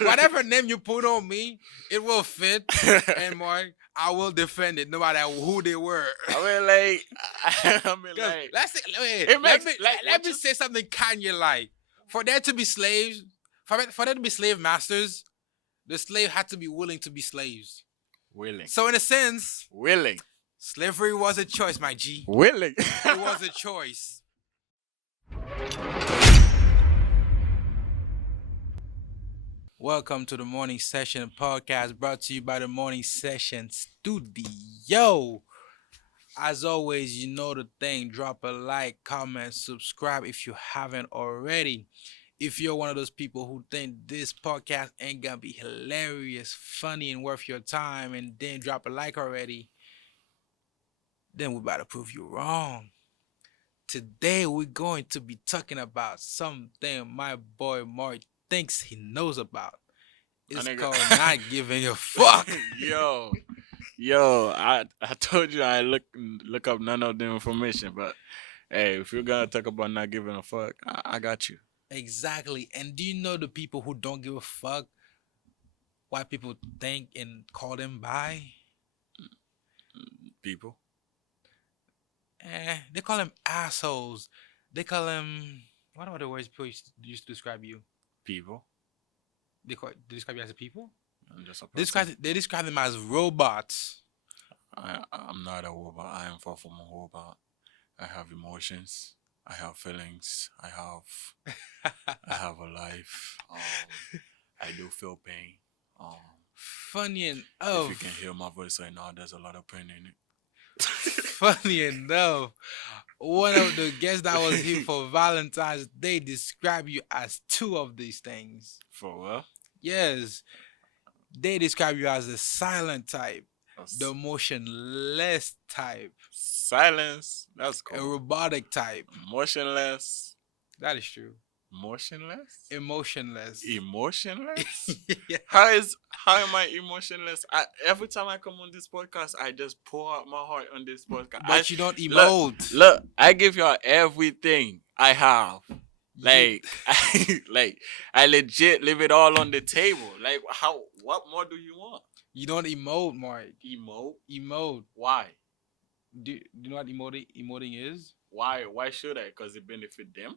Whatever name you put on me, it will fit. And Mark, I will defend it no matter who they were. I mean, like, Because let's say, it let makes me like let me say something Kanye like. For there to be slaves, for there to be slave masters, the slave had to be willing to be slaves. willing, So in a sense, willing, slavery was a choice, my G. willing. It was a choice. Welcome to the Morning Session podcast brought to you by the Morning Session Studio. As always, you know the thing. Drop a like, comment, subscribe if you haven't already. If you're one of those people who think this podcast ain't gonna be hilarious, funny, and worth your time, and then drop a like already, then we're about to prove you wrong. Today, we're going to be talking about something my boy Mark thinks he knows about. It's called not giving a fuck. Yo, I told you I look up none of the information, but hey, if you're gonna talk about not giving a fuck, I got you. Exactly. And do you know the people who don't give a fuck what people think and call them by? People. They call them assholes. They call them, what are the words people used to describe you? People. They describe you as a people? I'm just a person. They describe them as robots. I'm not a robot. I am far from a robot. I have emotions. I have feelings. I have a life. I do feel pain. Funny enough. If you can hear my voice right now, there's a lot of pain in it. Funny enough, one of the guests that was here for Valentine's Day describe you as two of these things. For what? Yes. They describe you as the silent type, the motionless type. Silence. That's cool. A robotic type. Motionless. That is true. Motionless? Emotionless. Emotionless? Yeah. How am I emotionless? Every time I come on this podcast, I just pour out my heart on this podcast. But you don't emote. Look, I give y'all everything I have. Like, I legit leave it all on the table. Like, what more do you want? You don't emote, Mark. Emote? Why? Do you know what emoting is? Why should I? Because it benefit them?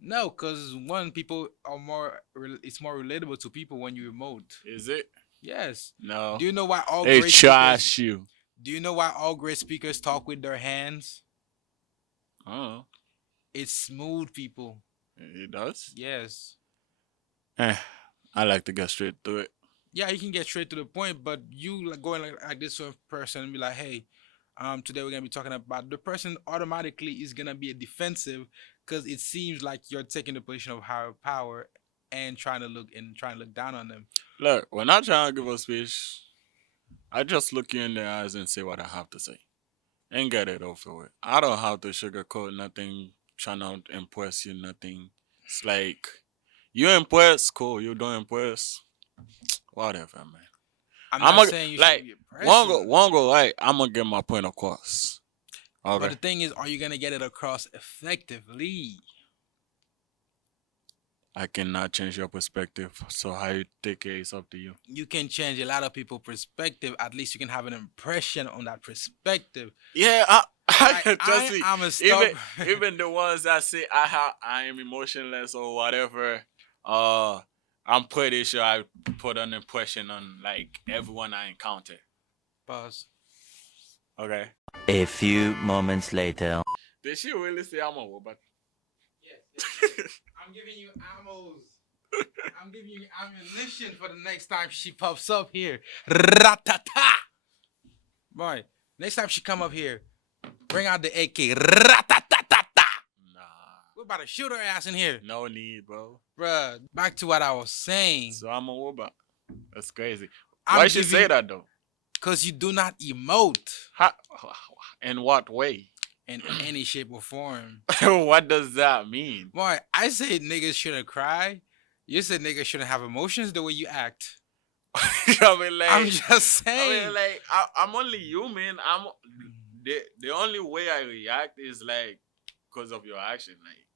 No, because people are it's more relatable to people when you emote. Is it? Yes. No. Do you know why all they great trash speakers, you? Do you know why all great speakers talk with their hands? Oh. It's smooth people. It does? Yes. I like to get straight to it. Yeah, you can get straight to the point, but you going like this sort of person and be like, hey, today we're gonna be talking about, the person automatically is gonna be a defensive because it seems like you're taking the position of higher power and trying to look down on them. Look, when I try to give a speech, I just look you in the eyes and say what I have to say, and get it over with. I don't have to sugarcoat nothing, trying to impress you, nothing. It's like, you impress, cool. You don't impress, whatever, man. I'm not saying you should be impressive. One go right, I'm gonna get my point across. Okay. But the thing is, are you gonna get it across effectively? I cannot change your perspective, so how you take it is up to you. You can change a lot of people's perspective. At least you can have an impression on that perspective. Yeah, I can just see. I'm a even the ones that say I am emotionless or whatever. I'm pretty sure I put an impression on like everyone I encounter. Pause. Okay. A few moments later. Did she really say I'm a robot? Yes. I'm giving you ammos. I'm giving you ammunition for the next time she pops up here. Ratata. Boy, next time she come up here, bring out the AK. Ratatatata. Nah. We're about to shoot her ass in here. No need, bro. Bruh, back to what I was saying. So I'm a robot. That's crazy. Why should you say that though? Because you do not emote. In what way? In any shape or form. What does that mean? Boy, I say niggas shouldn't cry. You said niggas shouldn't have emotions the way you act. I mean, like, I'm just saying. I mean, like, I'm only human. The only way I react is like because of your action. Like,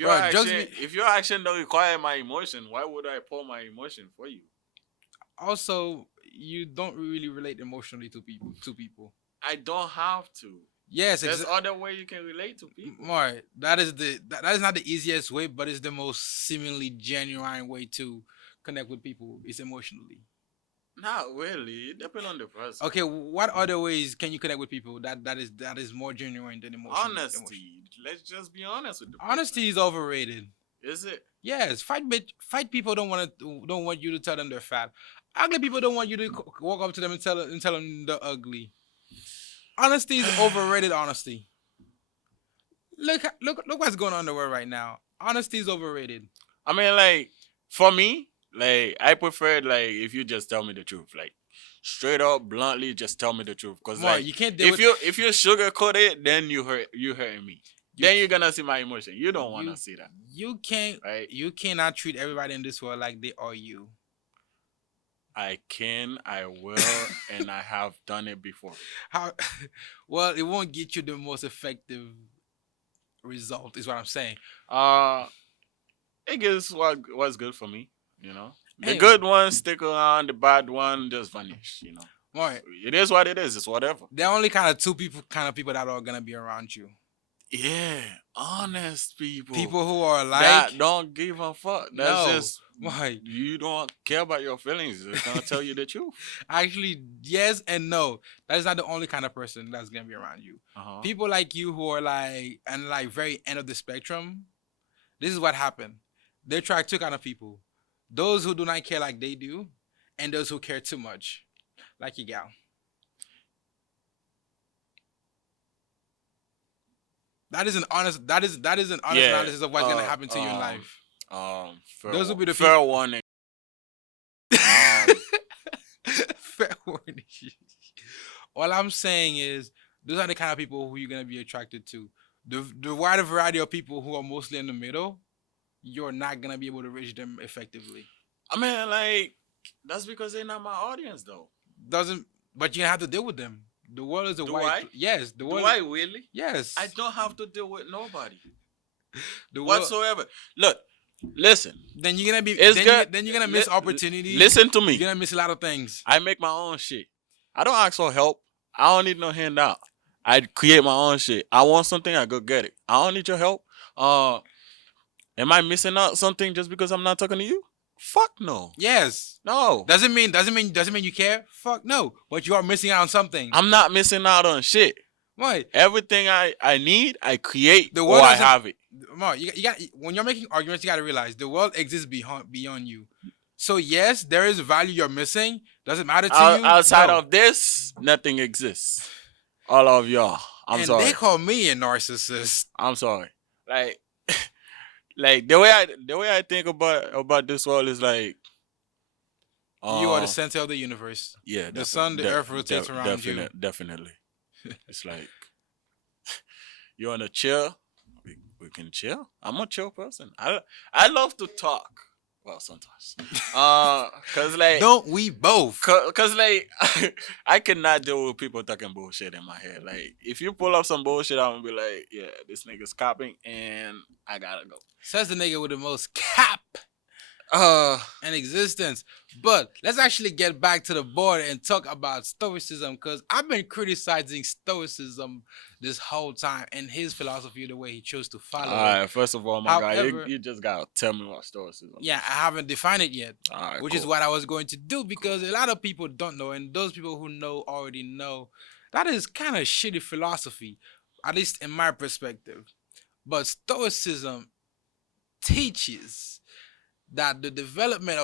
Bro, jokes be if your action don't require my emotion, why would I pour my emotion for you? also you don't really relate emotionally to people. I don't have to. Yes, There's other way you can relate to people. more. That is not the easiest way, but it's the most seemingly genuine way to connect with people. Is emotionally. Not really. It depends on the person. Okay, what other ways can you connect with people that is more genuine than Honesty. Let's just be honest with the person. Honesty is overrated. Is it? Yes, fight people don't want you to tell them they're fat. Ugly people don't want you to walk up to them and tell them they're ugly. Honesty is overrated. Honesty. Look what's going on in the world right now. Honesty is overrated. I mean, like, for me, like, I prefer, like, if you just tell me the truth. Like, straight up, bluntly, just tell me the truth. Because, More, like, you can't deal if you sugarcoat it, then you hurting me. Then you're gonna see my emotion. You don't want to see that. You can't. Right? You cannot treat everybody in this world like they are you. I can, I will, and I have done it before. How? Well, it won't get you the most effective result. Is what I'm saying. It gives what's good for me, you know. The Hey. good ones stick around, the bad one just vanish, you know. More. It is what it is. It's whatever. There are only kind of people that are gonna be around you. Yeah, honest people. People who are like that don't give a fuck. That's No. just Why? you don't care about your feelings. They're gonna tell you the truth. Actually, yes and no. That is not the only kind of person that's gonna be around you. Uh-huh. People like you who are like and like very end of the spectrum. This is what happened. They attract two kind of people: those who do not care like they do, and those who care too much, like your gal. That is an honest. That is an honest Yeah, analysis of what's gonna happen to you in life. Fair, Those will be the fair warning. Fair warning. All I'm saying is, those are the kind of people who you're gonna be attracted to. The wider variety of people who are mostly in the middle, you're not gonna be able to reach them effectively. I mean, like, that's because they're not my audience, though. Doesn't, but you have to deal with them. The world is a Do wide. I? Yes, the Do world. I really? Yes. I don't have to deal with nobody The world. whatsoever. Look, listen. Then you're gonna be. It's Then, good. then you're gonna miss opportunities. Listen to me. You're gonna miss a lot of things. I make my own shit. I don't ask for help. I don't need no handout. I create my own shit. I want something, I go get it. I don't need your help. Am I missing out something just because I'm not talking to you? Fuck no. Yes. No. Doesn't mean you care. Fuck no. But you are missing out on something. I'm not missing out on shit. Right. Everything I need, I create The or world I doesn't- have it. Mark, you got when you're making arguments, you got to realize the world exists beyond you. So yes, there is value you're missing. Does it matter to you? Outside No. of this, nothing exists. All of y'all. I'm and sorry. they call me a narcissist. I'm sorry. Like, like the way I think about this world is like, You are the center of the universe. yeah, The sun, the earth rotates around you. Definitely. It's like you want to chill. We can chill. I'm a chill person. I love to talk. Well, sometimes. Cause like Don't we both? Cause like I cannot deal with people talking bullshit in my head. Like if you pull up some bullshit, I'm gonna be like, yeah, this nigga's copying, and I gotta go. Says the nigga with the most cap in existence. But let's actually get back to the board and talk about Stoicism, because I've been criticizing Stoicism this whole time and his philosophy, the way he chose to follow. All right, first of all, my guy, However- you just gotta tell me what Stoicism. Yeah, I haven't defined it yet, All right, which is cool. what I was going to do, because a lot of people don't know, and those people who know already know that is kind of shitty philosophy, at least in my perspective. But Stoicism teaches the development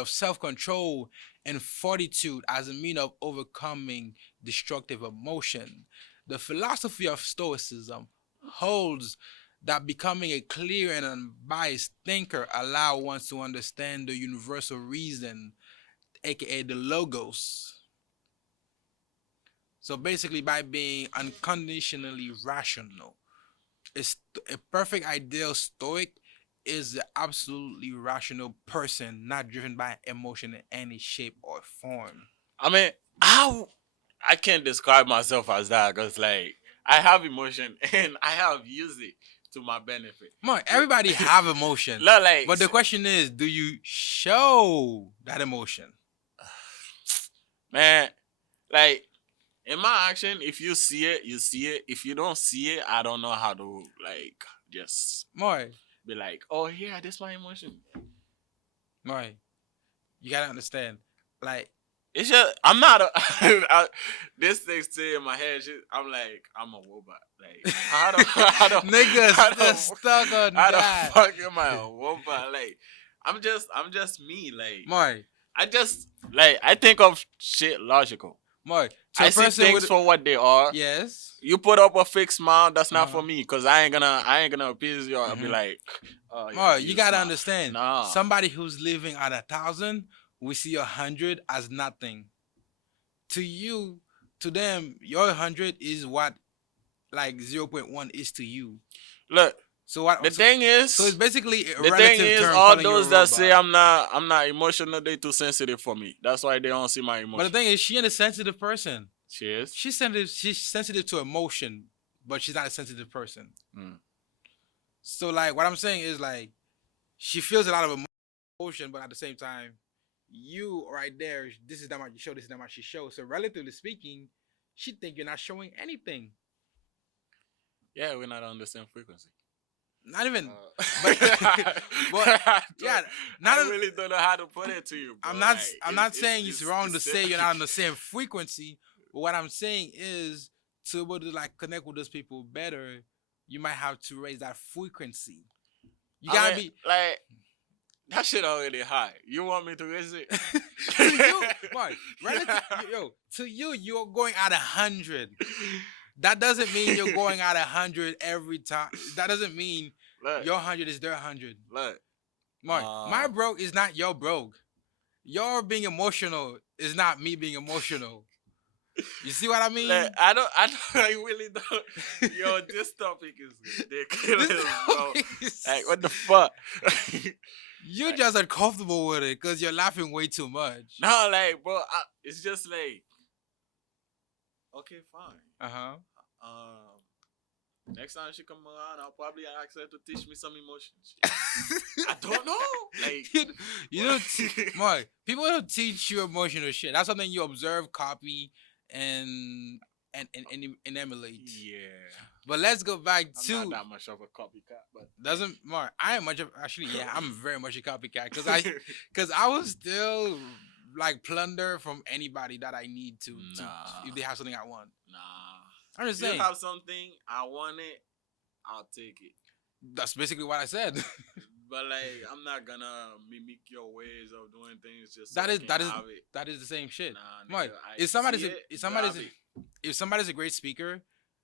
of self-control and fortitude as a means of overcoming destructive emotion. The philosophy of Stoicism holds that becoming a clear and unbiased thinker allow one to understand the universal reason, aka the logos. So basically, by being unconditionally rational, a perfect ideal stoic is the absolutely rational person, not driven by emotion in any shape or form. I mean, I can't describe myself as that because like I have emotion and I have used it to my benefit. More, everybody have emotion. Look, like, But the question is, do you show that emotion? man, like in my action, if you see it, you see it. If you don't see it, I don't know how to like just More, be like, oh yeah, this my emotion. more, you gotta understand. Like, It's just I'm not a this thing still in my head. I'm like I'm a robot. Like niggas how still the, stuck on how the that. fuck am I a robot? Like I'm just me. Like More, I just like I think of shit logical. more. To I a see person things with for what they are. yes. You put up a fake smile, that's not for Uh-huh. me, cause I ain't gonna appease you. I'll be Mhm. like, oh yeah, More, you gotta smile. understand. Nah, Somebody who's living at 1,000, we see 100 as nothing. To you, to them, your 100 is what like 0.1 is to you. look. So what? The thing is, So it's basically a the thing relative is, term all calling you a those that say robot. I'm not emotional, they too sensitive for me. That's why they don't see my But the emotion. thing is, she ain't a sensitive person. Cheers. She's sensitive. She's sensitive to emotion, but she's not a sensitive person. Mm. So like, what I'm saying is like, she feels a lot of emotion, but at the same time, you right there, this is that much you show. This is that much you show. So relatively speaking, she think you're not showing anything. Yeah, we're not on the same frequency. Not even. But, But yeah, not. I really don't know how to put it to you. Bro. I'm not. Like, I'm not saying it's wrong to say you're not on the same. same frequency. But what I'm saying is to be able to like connect with those people better, you might have to raise that frequency. You gotta be. like that shit already high. You want me to raise it? To you, Mark, to you, you're going at 100. That doesn't mean you're going at 100 every time. That doesn't mean Look, your 100 is their 100. look. Mark, my broke is not your broke. Your being emotional is not me being emotional. You see what I mean? Like, I really don't. Yo, this topic is ridiculous, bro. Like, what the fuck? You're just uncomfortable with it because you're laughing way too much. No, like, bro, it's just like, okay, fine. Uh-huh. Next time she come around, I'll probably ask her to teach me some emotions. I don't know. Like, you don't, Mark, people don't teach you emotional shit. That's something you observe, copy, and emulate. Yeah. But let's go back to. I'm not that much of a copycat, but doesn't Mark? I am much of actually. Yeah, I'm very much a copycat because I will still like plunder from anybody that I need to if they have something I want. Nah. I'm just If saying. you have something, I want it, I'll take it. That's basically what I said. But like, I'm not gonna mimic your ways of doing things just that so is I can that is have it. that is the same shit. Nah, Mark, nigga, if somebody's see a, it, if somebody's grab a, it. if somebody's a great speaker,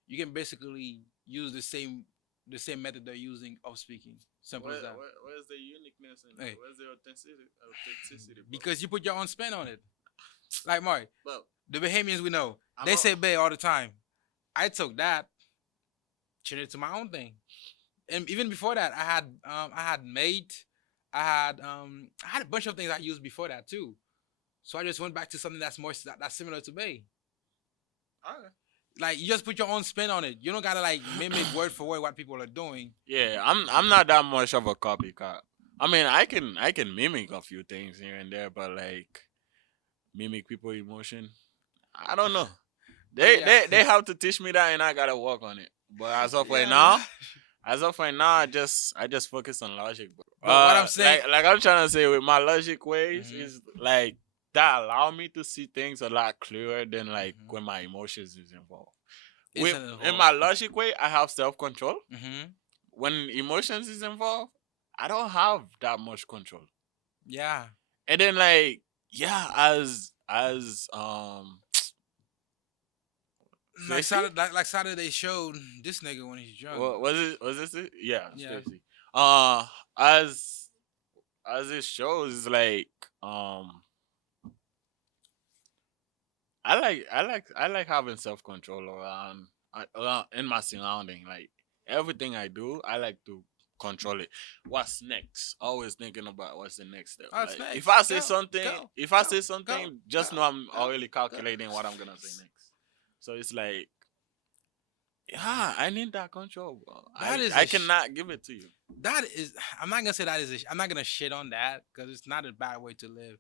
you can basically use the same method they're using of speaking. Simple as that. Where's the uniqueness in it? Hey. Where's the authenticity, bro? Because you put your own spin on it. Like Mark, Well, the Bahamians we know, I'm they not- say "bay" all the time. I took that, turned it to my own thing, and even before that, I had mate, I had a bunch of things I used before that too. So I just went back to something that's that's similar to "bay." Okay. Like you just put your own spin on it. You don't gotta like mimic word for word what people are doing. Yeah, I'm not that much of a copycat. I mean, I can mimic a few things here and there, but like mimic people emotion, I don't know. They have to teach me that, and I gotta work on it. But as of right now, I just focus on logic, bro. But what I'm saying, like I'm trying to say, with my logic ways, Mhm. is like that allow me to see things a lot clearer than like when my emotions is involved. In my logic way, I have self control. Mm-hmm. When emotions is involved, I don't have that much control. Yeah. And then like as Like Stacey? Saturday showed this nigga when he's drunk. Was this it? Yeah, Yeah. Stacey. As it shows, it's like I like having self control around in my surrounding. Like everything I do, I like to control it. What's next? Always thinking about what's the next step. What's Like, next? if I say Go, something, go, if I go, say something, go, just go, know I'm go, already go. calculating what I'm gonna say next. So it's like Yeah, I need that control, bro. That is I a cannot give it to you. that is. I'm not gonna say that is. I'm not gonna shit on that because it's not a bad way to live.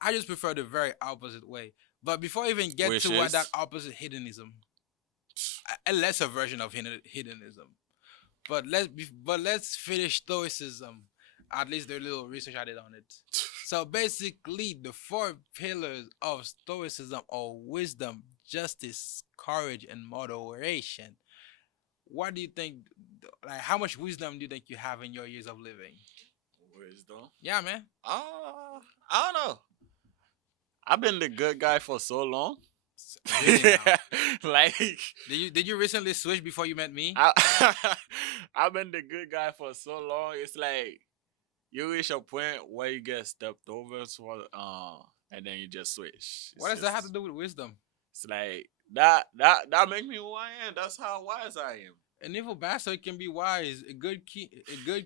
I just prefer the very opposite way. But before I even get Which to what that is opposite hedonism, a lesser version of hedonism. But let's finish Stoicism. At least the little research I did on it. So basically, the four pillars of Stoicism are wisdom, justice, courage, and moderation. What do you think? Like, how much wisdom do you think you have in your years of living? wisdom. Yeah, man. I don't know. I've been the good guy for so long. Really now. Like Did you recently switch before you met me? I, I've been the good guy for so long. It's like you reach a point where you get stepped over, so and then you just switch. What does that have to do with wisdom? It's like that make me who I am. That's how wise I am. An evil bastard can be wise. A good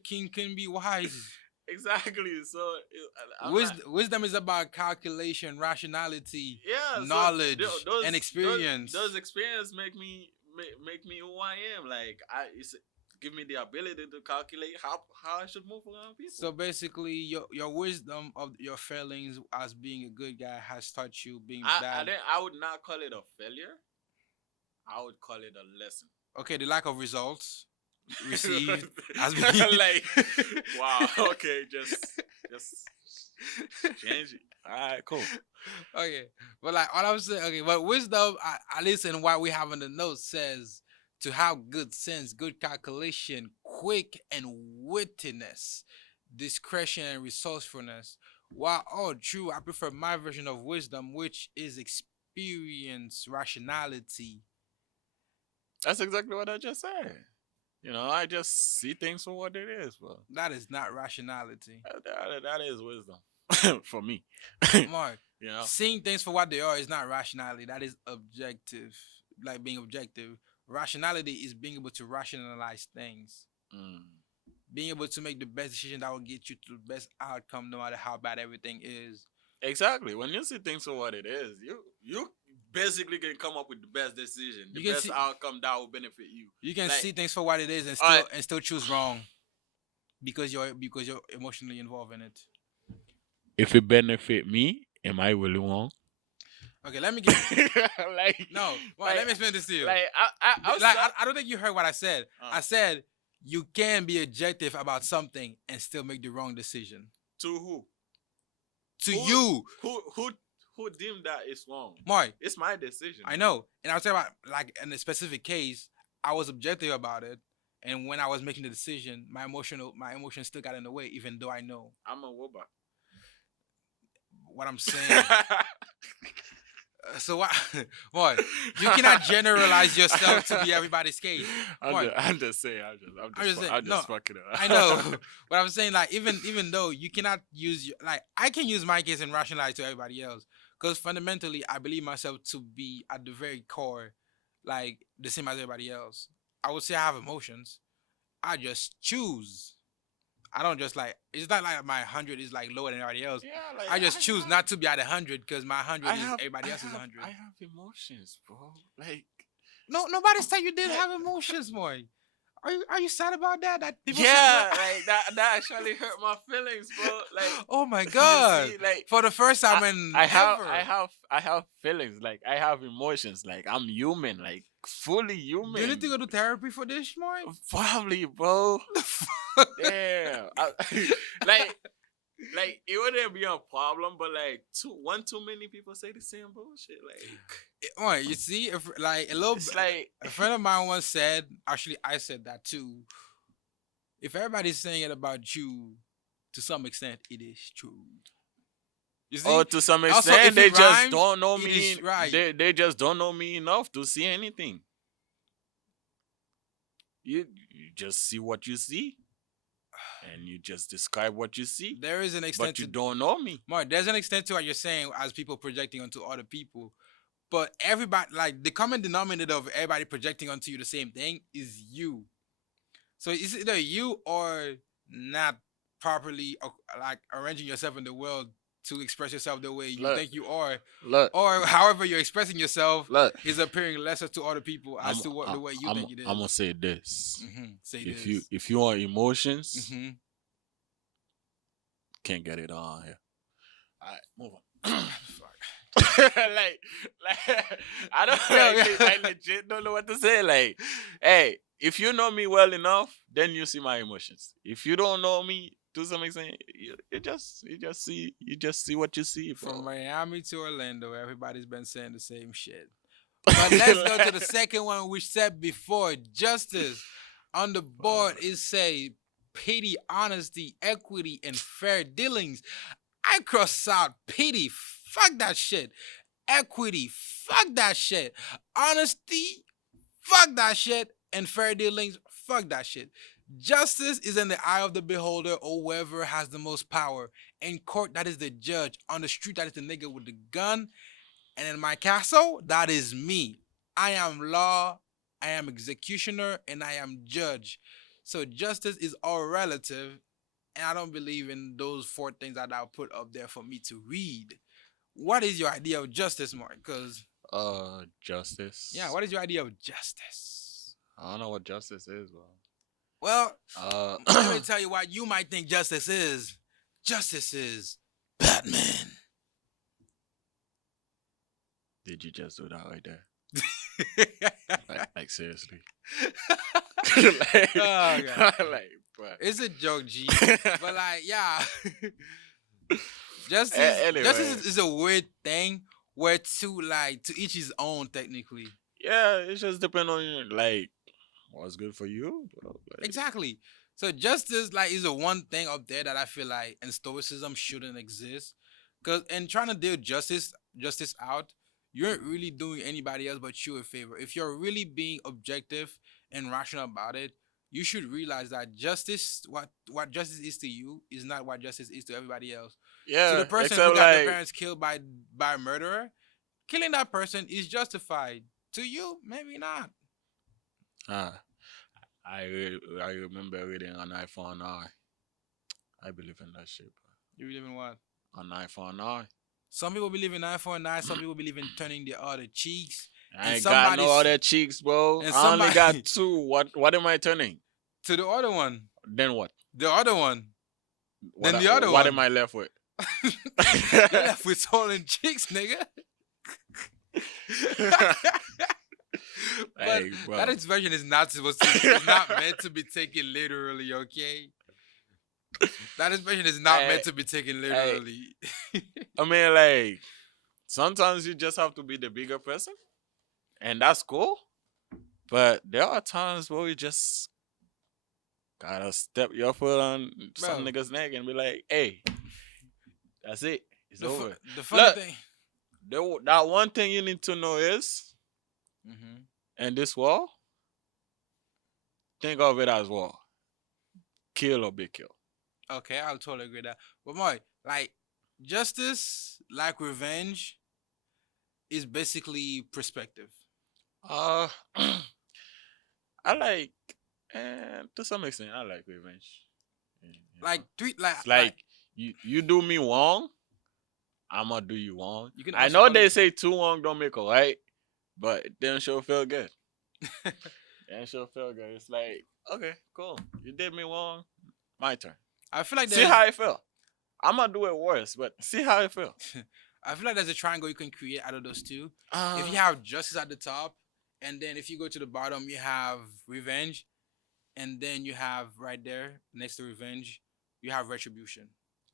king can be wise. Exactly. So I'm not, Wisdom is about calculation, rationality, yeah. So knowledge, and experience. those experience make me who I am. Like it's give me the ability to calculate how I should move around people. So basically, your wisdom of your failings as being a good guy has taught you being bad. I would not call it a failure. I would call it a lesson. Okay, the lack of results received as being Like, wow. Okay, just change it. All right, cool. okay, but like all I'm saying, okay, but wisdom, at least in what we have in the notes, says to have good sense, good calculation, quick and wittiness, discretion and resourcefulness. While all true, I prefer my version of wisdom, which is experience, rationality. That's exactly what I just said. You know, I just see things for what it is, bro. That is not rationality. That is wisdom for me. Mark, You know, seeing things for what they are is not rationality. That is objective, like being objective. Rationality is being able to rationalize things, mm. being able to make the best decision that will get you to the best outcome, no matter how bad everything is. Exactly. When you see things for what it is, you basically can come up with the best decision, the You can best see, outcome that will benefit you. you can Like, see things for what it is and alright. still choose wrong because you're emotionally involved in it. If it benefit me, am I really wrong? Okay, let me get Like no. Well, like, let me explain this to you. like I was Like, I don't think you heard what I said. Uh. I said you can be objective about something and still make the wrong decision. to who? To Who- you, Who deemed that it's wrong? Mark, It's my decision. I know. And I was talking about like in a specific case, I was objective about it. And when I was making the decision, my emotions still got in the way, even though I know I'm a robot. what I'm saying. So what? What? You cannot generalize yourself to be everybody's case. What? I'm just saying. I'm just fucking it up. I know, but I'm saying like even though you cannot use like I can use my case and rationalize to everybody else because fundamentally I believe myself to be at the very core like the same as everybody else. I would say I have emotions. I just choose. I don't just like it's not like my 100 is like lower than everybody else. Yeah, like I just choose not to be at 100 because my 100 is everybody else's 100. I have emotions, bro. Like No, nobody said you didn't have emotions, boy. Are you sad about that? That people yeah, said like that actually hurt my feelings, bro. Like oh my you god! see, like For the first time in I ever. have feelings. Like I have emotions. Like I'm human. Like fully human. Do you need to go to therapy for this, Mark? Probably, bro. Damn. Like it wouldn't be a problem, but like one too many people say the same bullshit. Like Mark, you see, if like a little, it's like a friend of mine once said. Actually, I said that too. If everybody's saying it about you, to some extent, it is true. You see, or to some Also, extent if they it just rhymes, don't know it me. is right. They just don't know me enough to see anything. You just see what you see, and you just describe what you see, There is an extent but you to don't know me. Mark. There's an extent to what you're saying as people projecting onto other people. But everybody, like the common denominator of everybody projecting onto you the same thing is you. So it's either you or not properly like arranging yourself in the world to express yourself the way you Look, think you are, look, or however you're expressing yourself look. is appearing lesser to other people I'm as to what I'm the way you I'm think it I'm gonna is. say this. Say If you this. if you want emotions, Mm-hmm. can't get it on here. All right, move on. Fuck. like I don't Yo, I legit don't know what to say. Like, hey, if you know me well enough, then you see my emotions. If you don't know me to some extent, you just see what you see, From bro. Miami to Orlando, everybody's been saying the same shit. But let's go to the second one, which said before justice. On the board, it say pity, honesty, equity, and fair dealings. I cross out pity. Fuck that shit. Equity. Fuck that shit. Honesty. Fuck that shit. And fair dealings. Fuck that shit. Justice is in the eye of the beholder or whoever has the most power. In court, that is the judge. On the street, that is the nigga with the gun. And in my castle, that is me. I am law, I am executioner, and I am judge. So justice is all relative, and I don't believe in those four things that I'll put up there for me to read. What is your idea of justice, Mark? Because yeah, Justice. what is your idea of justice? I don't know what justice is, bro. Well, let me Uh, tell you what you might think justice is. Justice is Batman. did you just do that right there? Like seriously. Oh, God. Bro. It's a joke, G. But like, yeah. Justice Anyway. justice is a weird thing where to each his own technically. Yeah, it just depends on you, like what's good for you, bro. Like, Exactly. So justice like is the one thing up there that I feel like in stoicism shouldn't exist. Cause in trying to deal justice out, you aren't really doing anybody else but you a favor. If you're really being objective and rational about it, you should realize that justice, what justice is to you, is not what justice is to everybody else. To the yeah, person who except got their like parents killed by a murderer, killing that person is justified. To you, maybe not. uh, I remember reading an eye for an eye. I believe in that shit, You believe in what? bro. An eye for an eye. Some people believe in eye for an eye. Some people believe in turning the other cheeks. I And ain't got no somebody's other cheeks, bro. and I only got somebody two. What am I turning? to the other one, Then what? the other one, What, then the other what one. am I left with? You're left with swollen cheeks, nigga. But Hey, bro. that expression is not supposed to. It's not meant to be taken literally. Okay. That expression is not Hey, meant to be taken literally. I mean, like, sometimes you just have to be the bigger person, and that's cool. But there are times where you just gotta step your foot on some Bro, nigga's neck and be like, "Hey, that's it. It's the over." the funny Look, thing. that one thing you need to know is, Hmm. in this war, think of it as war. Kill or be killed. Okay, I'll totally agree with that. But more like justice, like revenge, is basically perspective. Uh, I like, and to some extent, I like revenge. You Like know? three, It's like you do me wrong, I'ma do you wrong. you can I also know call they it. say two wrong don't make a right, but it didn't sure feel good. It didn't sure feel good. It's like, okay, cool. You did me wrong. My turn. I feel like See how it felt. I'm gonna do it worse, but see how it felt. I feel like there's a triangle you can create out of those two. If you Uh, have justice at the top, and then if you go to the bottom, you have revenge, and then you have right there next to revenge, you have retribution.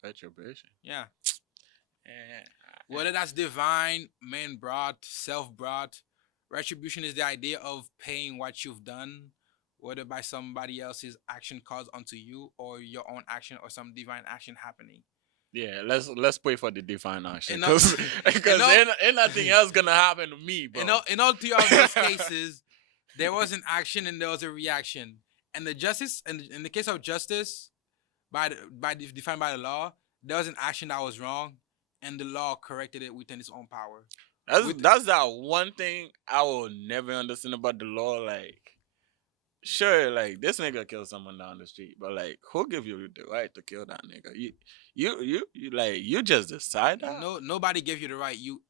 retribution. Yeah, And whether that's divine, man brought, self brought, retribution is the idea of paying what you've done, whether by somebody else's action caused onto you or your own action or some divine action happening. yeah, let's pray for the divine action, And all, because and all, ain't nothing else gonna happen to me, bro. in all three of those cases, there was an action and there was a reaction. And the justice, and in the case of justice, defined by the law, there was an action that was wrong, and the law corrected it within its own power. That's With that's that one thing I will never understand about the law. Like, sure, like this nigga killed someone down the street, but like, who give you the right to kill that nigga? You like you just decide that. No, nobody gave you the right. You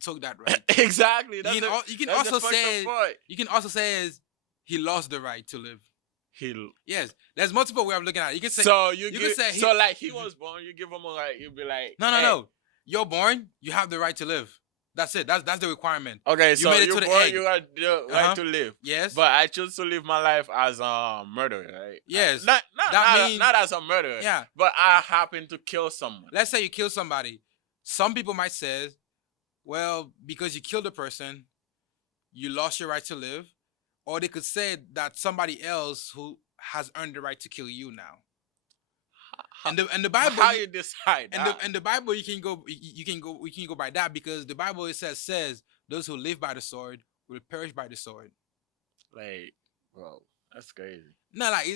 took that right. Exactly. You can That's the also fucked up say part. you can also say is he lost the right to live. He. Yes, there's multiple ways of looking at it. You can say So you you can give. say So like he was born, you give him a right. You be like, no, no, hey. no. You're born. You have the right to live. That's it. That's the requirement. Okay, You so made it you to the born, egg. you got the right to live. Yes. But I choose to live my life as a murderer, right? Yes. Not not as a murderer. Yeah. But I happen to kill someone. Let's say you kill somebody. Some people might say, well, because you killed a person, you lost your right to live. Or they could say that somebody else who has earned the right to kill you now. And the Bible, how you decide that? And the Bible, you can go by that, because the Bible it says those who live by the sword will perish by the sword. Like, bro, that's crazy. No, like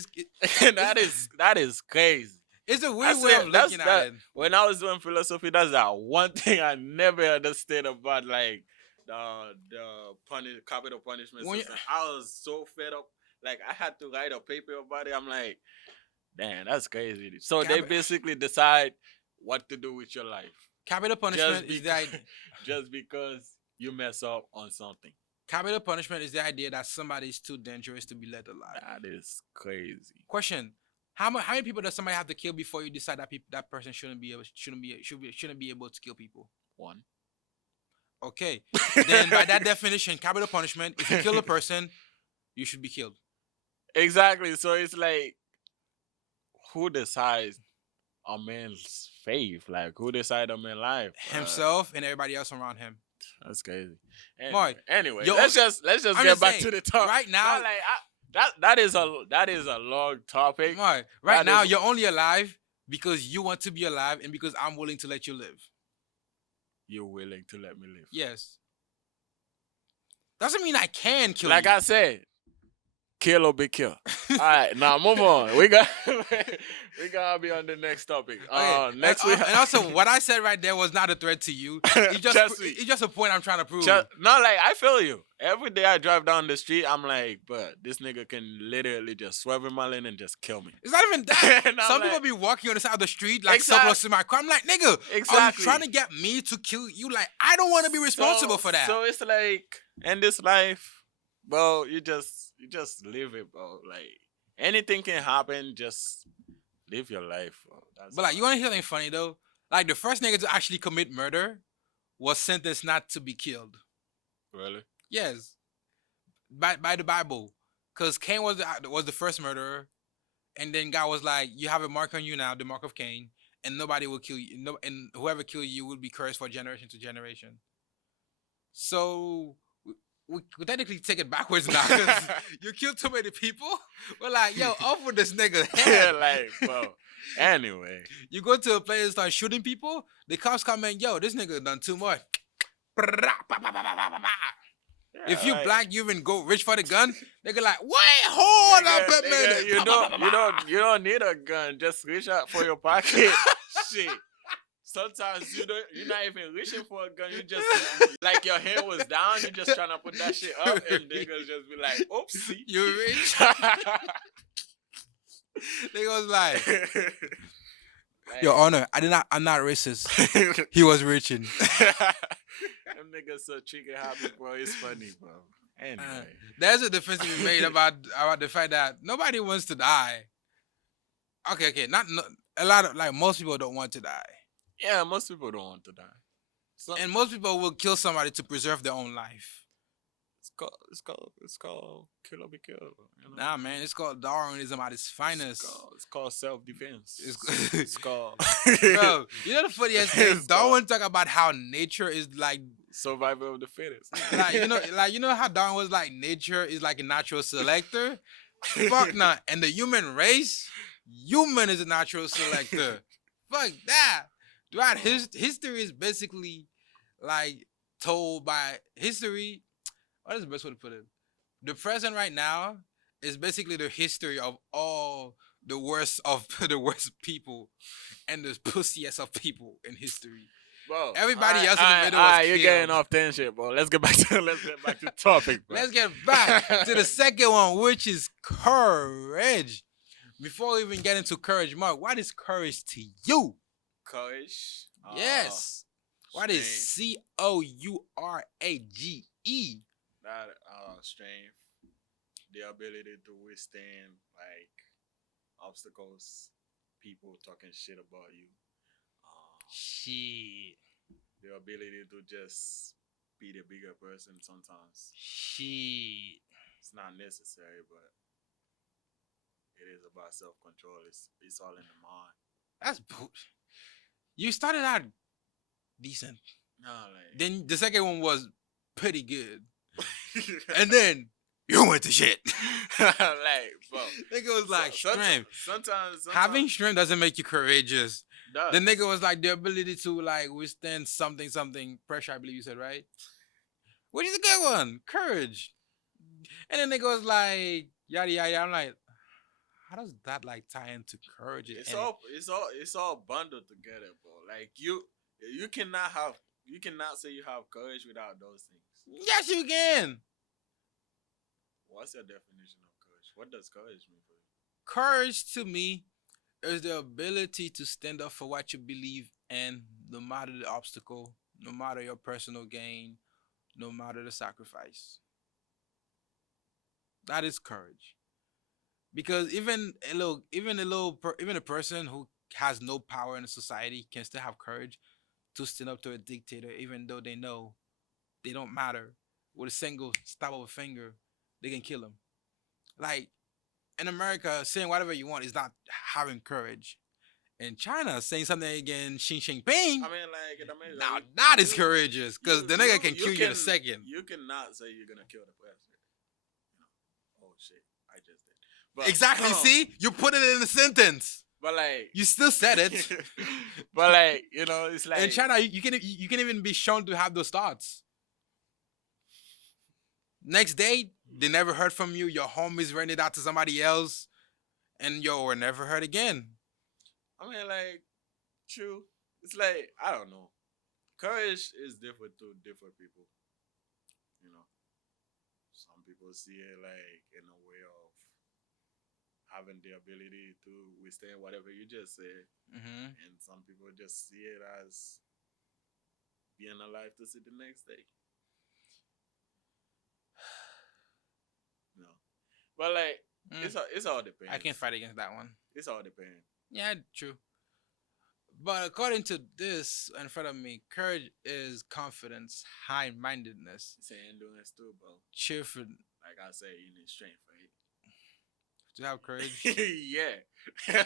that is crazy. It's a weird way of looking at it. When I was doing philosophy, that's that one thing I never understood about like the capital punishment system. I was so fed up. Like I had to write a paper about it. I'm like, damn, that's crazy. So they basically decide what to do with your life. Capital punishment is the idea. Just because you mess up on something. Capital punishment is the idea that somebody is too dangerous to be let alive. That is crazy. Question: How many people does somebody have to kill before you decide that person shouldn't be able to kill people? One. Okay. Then by that definition, capital punishment, if you kill a person, you should be killed. Exactly. So it's like, who decides a man's faith? Like, who decides a man's life? Himself and everybody else around him. That's crazy. Anyway, let's just get back to the topic. Right now, that is a long topic. Right now, you're only alive because you want to be alive and because I'm willing to let you live. You're willing to let me live. Yes. Doesn't mean I can kill you. Like I said, kill or be killed. All right, now move on. We gotta be on the next topic. Next week. And also, what I said right there was not a threat to you. It's just a point I'm trying to prove. Like I feel you. Every day I drive down the street, I'm like, but this nigga can literally just swerve in my lane and just kill me. It's not even that. Some people be walking on the side of the street like surplus in my car. I'm like, nigga, are you trying to get me to kill you? Like, I don't want to be responsible for that. So it's like, in this life, bro, you just live it, bro. Like, anything can happen. Just live your life, bro. But like, you want to hear something funny though? Like, the first nigga to actually commit murder was sentenced not to be killed. Really? Yes, by the Bible, because Cain was the first murderer, and then God was like, "You have a mark on you now, the mark of Cain, and nobody will kill you. No, and whoever kills you will be cursed for generation to generation." So we technically take it backwards now, because you killed too many people. We're like, "Yo, off with this nigga." Yeah, like, bro. Anyway, you go to a place and start shooting people. The cops come in, "Yo, this nigga done too much." Yeah, if you black, you even go reach for the gun. They go like, wait, hold up a minute. You don't need a gun. Just reach out for your pocket. Shit. Sometimes you're not even reaching for a gun. You just like your hand was down. You just trying to put that shit up, and niggas just be like, "Oopsie, you reach." They goes like, "Your Honor, I'm not racist." He was reaching. Them niggas so trigger happy, bro. It's funny, bro. Anyway, there's a defense to be made about the fact that nobody wants to die. Okay, a lot of like most people don't want to die. Yeah, most people don't want to die. And most people will kill somebody to preserve their own life. It's called kill or be killed. You know? Nah, man, it's called Darwinism at its finest. It's called self-defense. It's called. Bro, you know the funniest thing? Darwin talk about how nature is like survival of the fittest. you know how Darwin was like nature is like a natural selector. Fuck nah. And the human race, human is a natural selector. Fuck that. Throughout history is basically like told by history. What is the best way to put it? The present right now is basically the history of all the worst of the worst people and the pussiest of people in history. bro. Everybody else in the middle was You're getting killed. off tangent, bro. Let's get back to topic, bro. Let's get back to the second one, which is courage. Before we even get into courage, Mark, what is courage to you? Courage. Yes. What is Strength. COURAGE? That strength, the ability to withstand like obstacles, people talking shit about you. Shit. The ability to just be the bigger person sometimes. Shit. It's not necessary, but it is about self control. It's all in the mind. That's you started out decent. No, like Then the second one was pretty good. And then you went to shit. like, bro. Nigga was like strength. Sometimes Having strength doesn't make you courageous. does. The nigga was like the ability to like withstand something pressure, I believe you said, right? Which is a good one. Courage. And then nigga was like, yada yada. I'm like, how does that like tie into courage? It's all bundled together, bro. Like you cannot say you have courage without those things. Yes, you can. What's your definition of courage? What does courage mean for you? Courage to me is the ability to stand up for what you believe in, no matter the obstacle, no matter your personal gain, no matter the sacrifice. That is courage. Because even a person who has no power in a society can still have courage to stand up to a dictator, even though they know they don't matter. With a single stab of a finger, they can kill him. Like in America, saying whatever you want is not having courage. In China, saying something against Xi Jinping, I mean, like in America, now that is courageous because the nigga can kill you in a second. You cannot say you're gonna kill the president. Oh shit, I just did. But Exactly. See, you put it in a sentence. But like You still said it. but like it's like In China, you can even be shown to have those thoughts. Next day, they never heard from you. Your homies rented out to somebody else, and yo, were never heard again. I mean, like, true. It's like I don't know. Courage is different to different people. You know, some people see it like in a way of having the ability to withstand whatever you just said, Mm-hmm. and some people just see it as being alive to see the next day. No, but like it's all depends. I can't fight against that one. It's all depends. Yeah, true. But according to this in front of me, courage is confidence, high-mindedness, It's an endurance too, bro. cheerful. Like I say, you need strength, right? To have courage, yeah.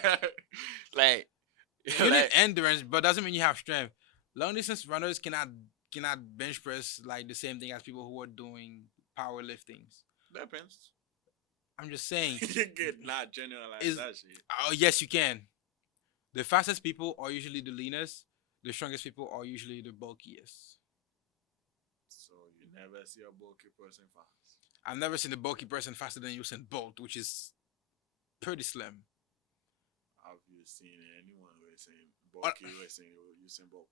like, you need like, endurance, but doesn't mean you have strength. Long distance runners cannot bench press like the same thing as people who are doing powerliftings. depends. I'm just saying. You could not generalize Is that shit. oh yes, you can. The fastest people are usually the leanest. The strongest people are usually the bulkiest. So you never see a bulky person fast. I've never seen a bulky person faster than Usain Bolt, which is pretty slim. Have you seen anyone who is saying Uh, bulky who is saying using both?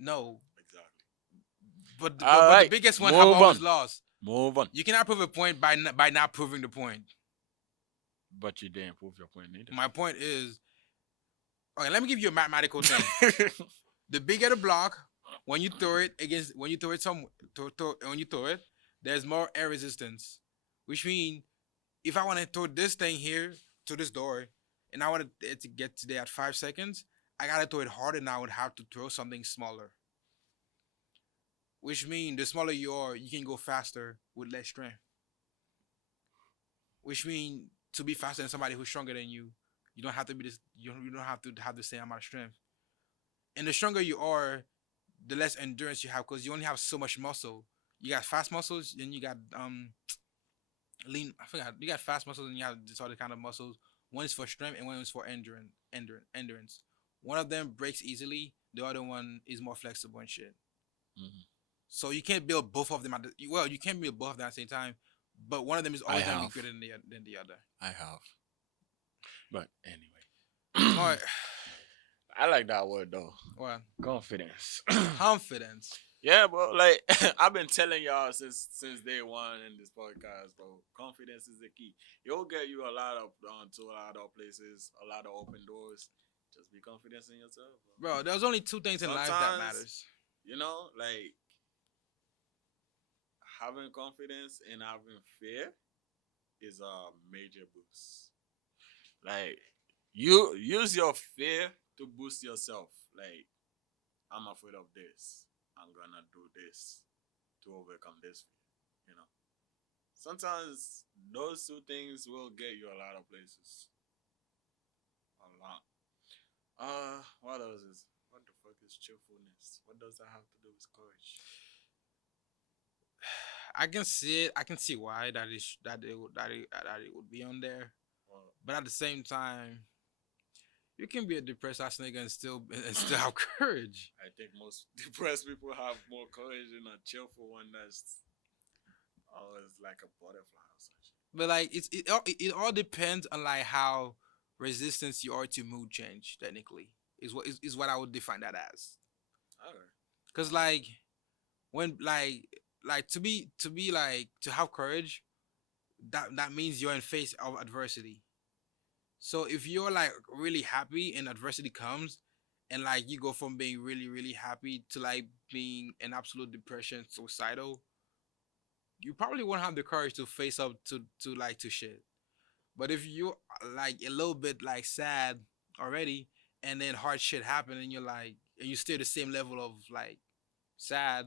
No, Exactly. but All but right, the biggest one move have always on. lost. Move on. You cannot prove a point by not proving the point. But you didn't prove your point neither. My point is, okay, let me give you a mathematical thing. The bigger the block, when you throw it, there's more air resistance. Which means if I want to throw this thing here to this door, and I want it to get to there at 5 seconds, I gotta throw it harder, and I would have to throw something smaller. Which means the smaller you are, you can go faster with less strength. Which means to be faster than somebody who's stronger than you, you don't have to be this. You don't have to have the same amount of strength. And the stronger you are, the less endurance you have because you only have so much muscle. You got fast muscles, and you got lean. I forgot. You got fast muscles, and you have this other kind of muscles. One is for strength, and one is for endurance. One of them breaks easily. The other one is more flexible and shit. Mhm. So you can't build both of them you can't build both of them at the same time. But one of them is always going to be have. greater than the other. I have. But anyway. Alright. I like that word though. What? Confidence. Confidence. Yeah, bro. Like I've been telling y'all since day one in this podcast, bro. Confidence is the key. It'll get you a lot of to a lot of places, a lot of open doors. Just be confident in yourself, bro. Bro, there's only two things in life that Sometimes, matters. like having confidence and having fear is a major boost. Like you use your fear to boost yourself. Like I'm afraid of this. I'm gonna do this to overcome this fear. You know. Sometimes those two things will get you a lot of places. A lot. What else is? What the fuck is cheerfulness? What does that have to do with courage? I can see it. I can see why that it would be on there. Well, But at the same time, you can be a depressed ass nigga and still have courage. I think most depressed people have more courage than a cheerful one that's always like a butterfly or something. But like it all depends on like how resistant you are to mood change. Technically, is what I would define that as. Okay. Cause like when to be like to have courage, that means you're in face of adversity. So if you're like really happy and adversity comes, and like you go from being really really happy to like being in absolute depression, suicidal, you probably won't have the courage to face up to shit. But if you like a little bit like sad already, and then hard shit happen, and you're like, and you stay the same level of like sad,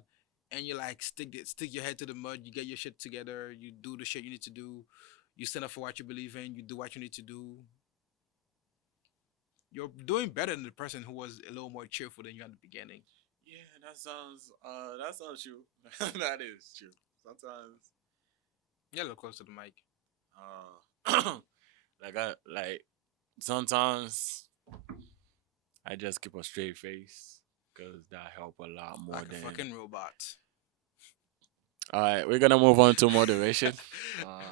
and you like stick your head to the mud, you get your shit together, you do the shit you need to do, you stand up for what you believe in, you do what you need to do. You're doing better than the person who was a little more cheerful than you at the beginning. Yeah, that sounds true. That is true. Sometimes Yeah, a little close to the mic. like sometimes I just keep a straight face because that help a lot more Like a than. fucking robot. All right, we're gonna move on to moderation.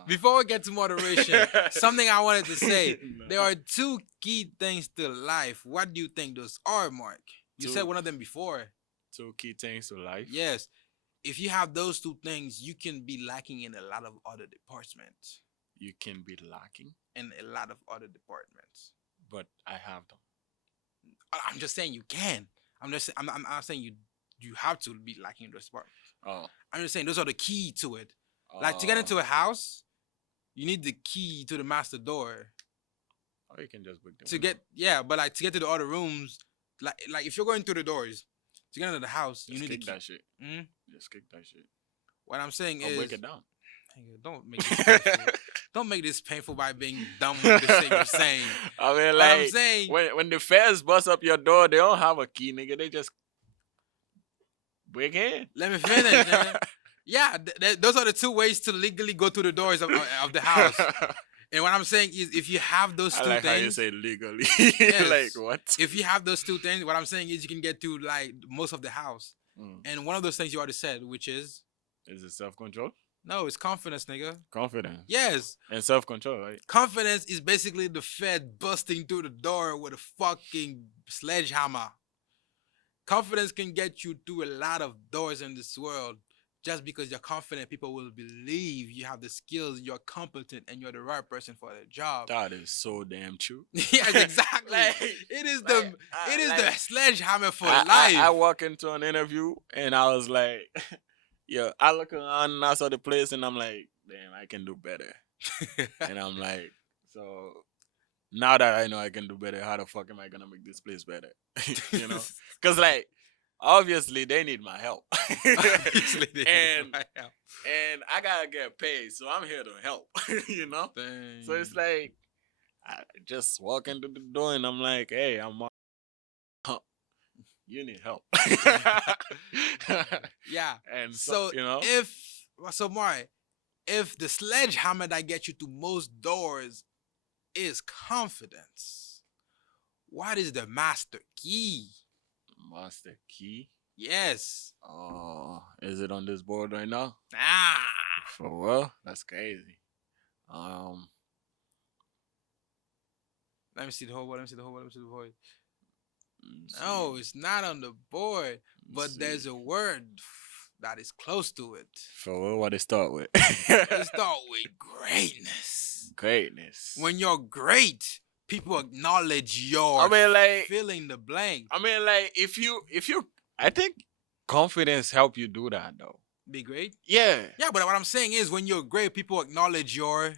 Before we get to moderation, something I wanted to say. No. There are two key things to life. What do you think those are, Mark? You Two. said one of them before. Two key things to life. Yes. If you have those two things, you can be lacking in a lot of other departments. You can be lacking, In a lot of other departments. but I have them. I'm just saying you can. I'm saying you have to be lacking in those departments. Oh, I'm just saying those are the key to it. Like to get into a house, you need the key to the master door. or you can just break the To window. get but like to get to the other rooms, like if you're going through the doors to get into the house, you Just need the kick key. that shit. Mm? Just kick that shit. What I'm saying Or is, break it down. nigga, don't make this painful by being dumb with the shit you're saying. I mean, What I'm like saying, when the feds bust up your door, they don't have a key, nigga. They just break in. let me finish. Nigga. Yeah, those are the two ways to legally go through the doors of the house. And what I'm saying is, if you have those I two like how you things, say legally. Yes. Like what? if you have those two things, what I'm saying is you can get to like most of the house. Mm. And one of those things you already said, which is Is it self-control? no, it's confidence, nigga. Confidence. Yes, And self-control, right? confidence is basically the Fed busting through the door with a fucking sledgehammer. Confidence can get you through a lot of doors in this world. Just because you're confident, people will believe you have the skills, you're competent, and you're the right person for the job. That is so damn true. Yes, exactly. Like- it is like, the like, sledgehammer for I, life. I walk into an interview and I was like, yeah, I look around and I saw the place and I'm like, damn, I can do better. And I'm like, so now that I know I can do better, how the fuck am I gonna make this place better? You know, because like obviously they need my help, Obviously, they and need my help. and I gotta get paid, so I'm here to help. You know, Dang. so it's like I just walk into the door and I'm like, hey, I'm. You need help. Yeah. And So you know, Mari, if the sledgehammer that gets you to most doors is confidence, what is the master key? master key. Yes. Oh, is it on this board right now? Ah. For real? That's crazy. Um, Let me see the whole word. Let me see the whole word. No, See, it's not on the board, but see. there's a word that is close to it. For what they start with. It starts with greatness. Greatness. When you're great, people acknowledge I your mean, like, filling the blank. if you, I think confidence help you do that though. Be great. Yeah. Yeah, but what I'm saying is, when you're great, people acknowledge Your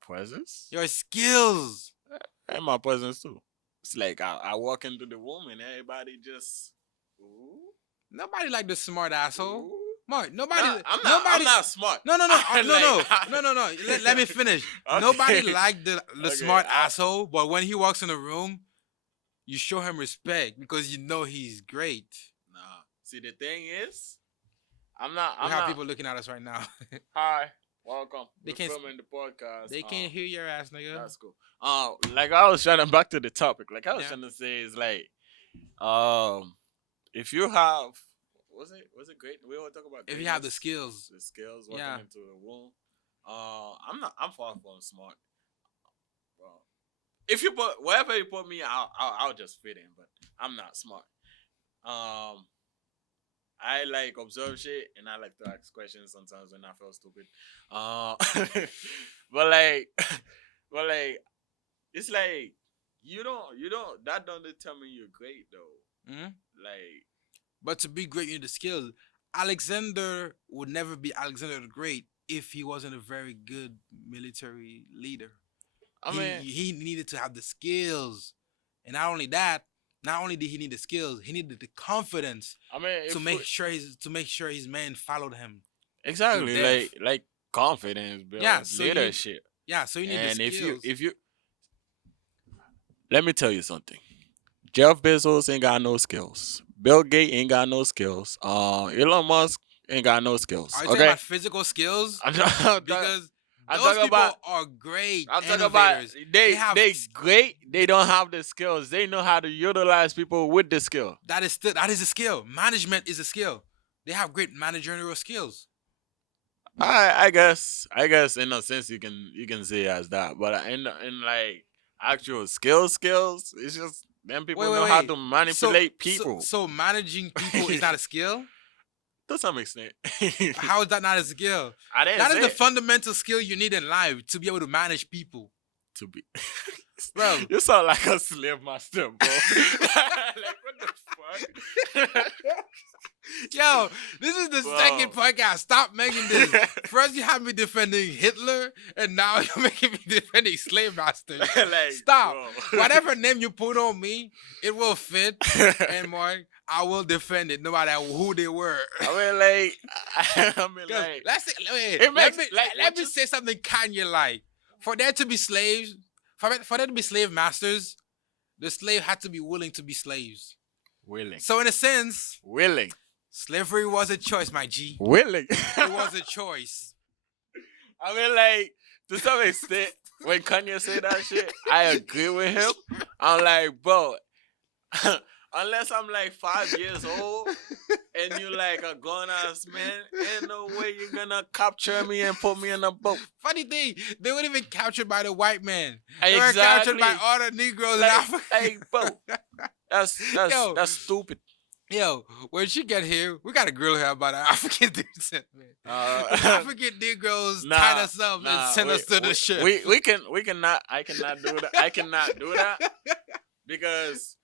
presence your skills. and my presence too. It's like I walk into the room and everybody just, ooh, Nobody like the smart asshole. ooh. Mark, nobody, Nah, I'm not. I'm nobody. not smart. No, no, no, I no, no, like, no, no, no. Let me finish. Okay. Nobody like the Okay. smart asshole, but when he walks in the room, you show him respect because you know he's great. Nah. See, the thing is, I'm not. We I'm have not. people looking at us right now. Hi, welcome. They We're can't- filming the podcast. They can't hear your ass, nigga. That's cool. Like I was trying to back to the topic. Like I was Yeah. trying to say is like, if you have, was it great? We all talk about If you have the greatness, skills, the skills walking Yeah. into the room. I'm not. I'm far from smart. Well, if you put wherever you put me, I'll just fit in. But I'm not smart. I like observe shit and I like to ask questions sometimes when I feel stupid. But like, but like, it's like you don't that don't determine you're great though. Mhm. Like, But to be great, you need the skills. Alexander would never be Alexander the Great if he wasn't a very good military leader. I mean, He needed to have the skills, and not only that, not only did he need the skills, he needed the confidence if to make sure his men followed him. exactly death. like confidence, build Yeah, so you need- leadership. Yeah, so you need And the skills. if you let me tell you something. Jeff Bezos ain't got no skills. Bill Gates ain't got no skills. Elon Musk ain't got no skills. Are you talking Okay, about physical skills? Because I'm those talking people about. are great I'm talking about innovators. they have they s- great. They don't have the skills. They know how to utilize people with the skill. that is a skill. Management is a skill. They have great managerial skills. I guess in a sense you can say as that, but in like actual skills, it's just them people know how to manipulate people So managing people is not a skill. to some extent. How is that not a skill? I didn't That is say the it. fundamental skill you need in life to be able to manage people. To be. Bro. You sound like a slave master, bro. Like what the fuck? Yo, this is the Bro. second podcast. Stop making this. First, you have me defending Hitler, and now you're making me defending slave masters. Like, Stop. bro. Whatever name you put on me, it will fit. And more, I will defend it, no matter who they were. I mean, 'Cause like, let's say, wait, it let makes- me like, let what me you- say something Kanye like. For there to be slaves, for there to be slave masters, the slave had to be willing to be slaves. willing, So in a sense, willing, slavery was a choice, my G. willing. It was a choice. I mean, like, to some extent, when Kanye said that shit, I agree with him. I'm like, bro, unless I'm like 5 years old and you like a grown ass man, ain't no way you're gonna capture me and put me in a boat. Funny thing, they weren't even captured by the white man. They were captured Exactly. by all the Negroes in Like, Africa. hey, bro, Yo. that's stupid. Yo, when she get here, we gotta grill her about our African descent, man. The African Negroes tied us up and sent us to the ship. We cannot. I cannot do that. I cannot do that because,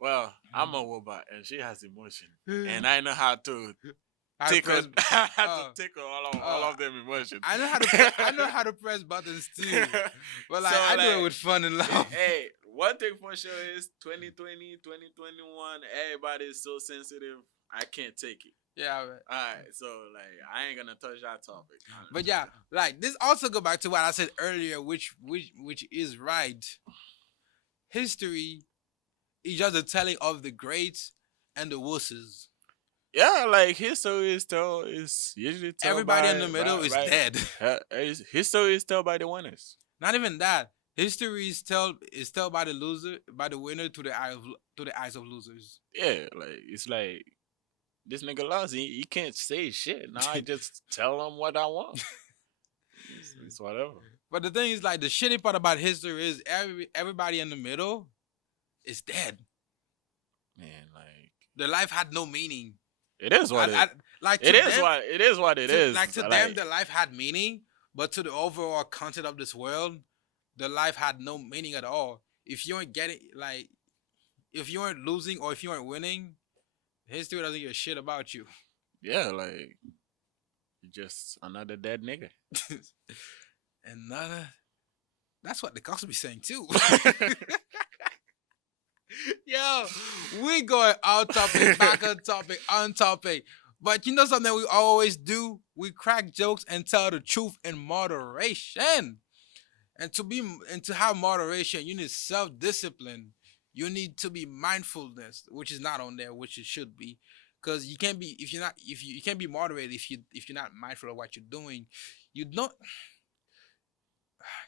well, I'm a robot and she has emotion, and I know how to How to tickle, press- tickle all of them emotions. I know how to I know how to press buttons too, but like So, I do it like, with fun and love. Hey, one thing for sure is 2020, 2021, everybody is so sensitive. I can't take it. Yeah, man. Alright, so like I ain't gonna touch that topic. But yeah, like this also go back to what I said earlier, which is right. History is just a telling of the greats and the wusses. Yeah, like history is usually told Everybody by, in the middle is dead. History is told by the winners. Not even that. History is told by the loser, by the winner to the eyes of losers. Yeah, like it's like this nigga lost. He can't say shit. Now I just tell him what I want. It's whatever. But the thing is, like, the shitty part about history is everybody in the middle is dead. Man, like Their life had no meaning. it is what I, it. like It to is them, what it is. What it is. like to them, their life had meaning, but to the overall content of this world, their life had no meaning at all. If you weren't getting like, if you weren't losing or if you weren't winning, history doesn't give a shit about you. yeah, like you just another dead nigga. And that's what the cops be saying too. Yo, we going on topic, back on topic, on topic. But you know something we always do? We crack jokes and tell the truth in moderation. And to have moderation, you need self-discipline. You need to be mindfulness, which is not on there, which it should be. Because you can't be if you're not if you can't be moderated if you're not mindful of what you're doing. You don't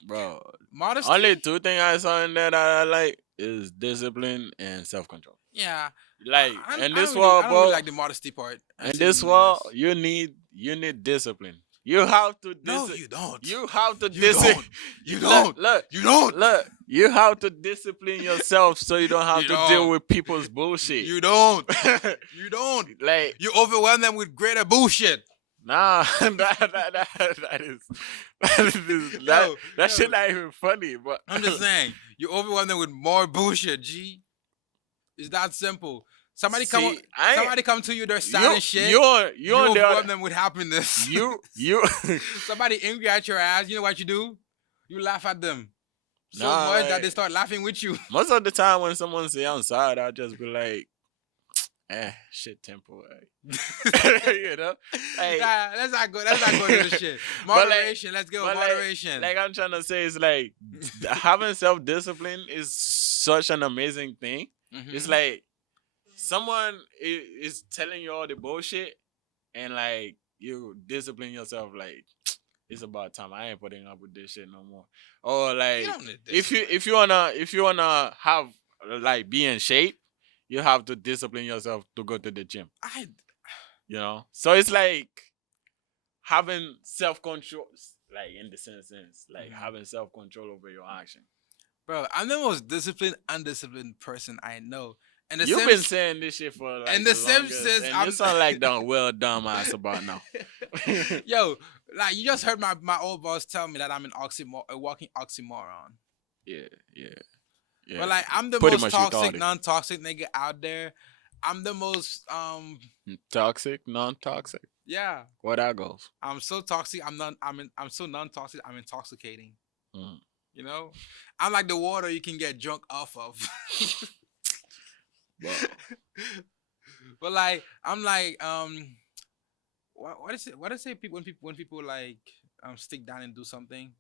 Bro, only modesty. two things I saw in there that I like is discipline and self control. Yeah, Like in I this don't really world, I don't really bro. like the modesty part. I'm In saying this the niggas. world, you need discipline. You have to No, you don't. You have to You discipline. don't. You Look, don't. look, You don't. look. You have to discipline yourself so you don't have You to deal don't. with people's bullshit. You don't. You don't. Like You overwhelm them with greater bullshit. nah, that is Yo, that yo. shit not even funny. But I'm just saying, you overwhelm them with more bullshit. G, it's that simple. Somebody See, I ain't- somebody come to you, they're sad and shit. you're You on the overwhelm other, them with happiness. you Somebody angry at your ass. You know what you do? You laugh at them so Nah, much that like- they start laughing with you. most of the time when someone say I'm sad, I'll just be like, shit temporary. You know? Like, Nah, let's not go. Let's not go into the shit. But like- Moderation. Let's go. but like- Moderation. like I'm trying to say is like having self discipline is such an amazing thing. Mhm. It's like someone is telling you all the bullshit and like you discipline yourself like it's about time. I ain't putting up with this shit no more. Or like You don't need if you discipline. if you wanna have like be in shape, you have to discipline yourself to go to the gym. You know? So it's like having self control like in the sense like Mhm. having self control over your action. Bro, I'm the most disciplined, undisciplined person I know. And the You've same been saying this shit for like and the the same longest, says and I'm you sound like the well dumbass about now. Yo, like you just heard my old boss tell me that I'm a walking oxymoron. Yeah. But like I'm the Pretty most much toxic, retarded. non-toxic nigga out there. I'm the most Toxic, non-toxic. yeah. Where that goes? I'm so toxic. I'm so non-toxic. I'm intoxicating. Mm. You know, I'm like the water you can get drunk off of. But But like I'm like what is it? What is it? When people like stick down and do something,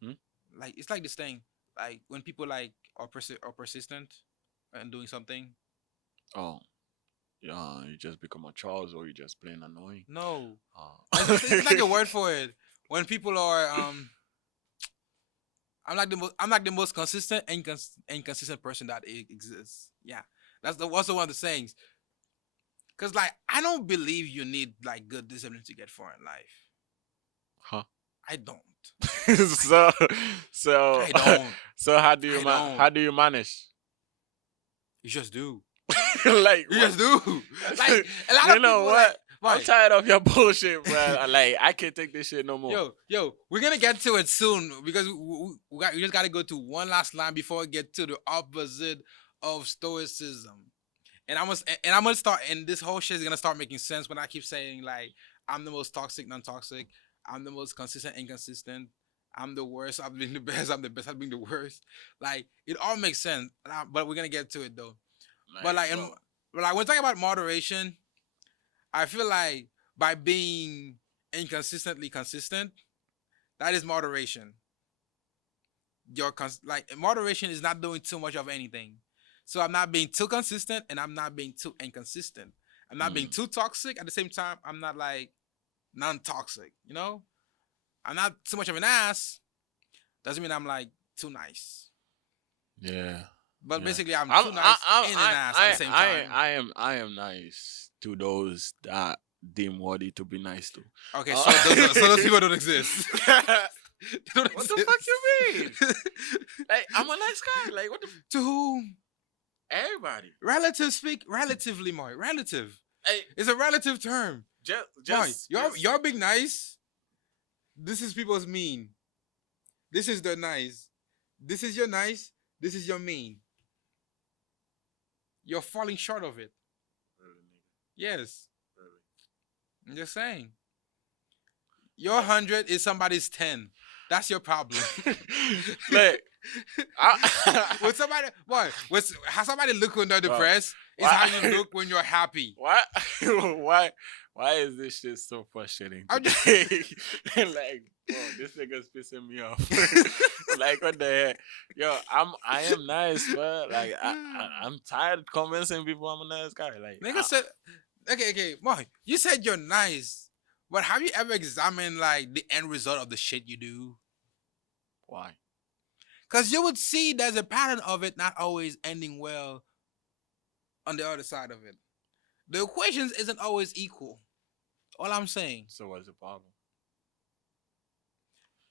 Hmm? like it's like this thing. Like when people like are persistent and doing something. oh, yeah, you just become a Charles or you just plain annoying. No, Oh. it's like a word for it. When people are I'm like the most consistent and inconsistent person that exists. Yeah, that's also one of the sayings. Cause like I don't believe you need like good discipline to get far in life. Huh? I don't. so so I don't. so how do you I don't. how do you manage? You just do. Like You what? just do. Like a lot You of know people, what? I'm Like, tired of your bullshit, bro. Like I can't take this shit no more. yo, we're gonna get to it soon because we just gotta go to one last line before we get to the opposite of stoicism. And I'm gonna start, and this whole shit is gonna start making sense when I keep saying like I'm the most toxic, non-toxic. I'm the most consistent, inconsistent. I'm the worst. I'm being the best. I'm the best. I'm being the worst. Like it all makes sense. But we're gonna get to it though. But like, bro. but like when talking about moderation, I feel like by being inconsistently consistent, that is moderation. Like moderation is not doing too much of anything. So I'm not being too consistent and I'm not being too inconsistent. I'm not being too toxic at the same time. I'm not like non-toxic, you know? I'm not too much of an ass. Doesn't mean I'm like too nice. Yeah. But Yeah. basically I'm too nice and an ass at the same time. I am nice to those that deem worthy to be nice to. Okay, so those people don't exist. They don't What the exist. fuck you mean? Like I'm a nice guy. Like what the To whom? Everybody. Relatively more. Relative. Hey, It's a relative term. Boy, just you're being nice. This is people's mean. This is their nice. This is your nice. This is your mean. You're falling short of it. Really, nigga, Yes. really. I'm just saying. Your 100 is somebody's 10. That's your problem. Look, When somebody, how somebody look when they're Bro, depressed is why- how you look when you're happy. why, why is this shit so frustrating I'm just- today? Like, bro, this nigga's pissing me off. Like, what the heck? Yo, I am nice, bro. Like, I'm tired of convincing people I'm a nice guy. Like, Nigga said, okay, boy, you said you're nice, but have you ever examined like the end result of the shit you do? why? Because you would see there's a pattern of it not always ending well on the other side of it. The equations isn't always equal. All I'm saying, So what's the problem?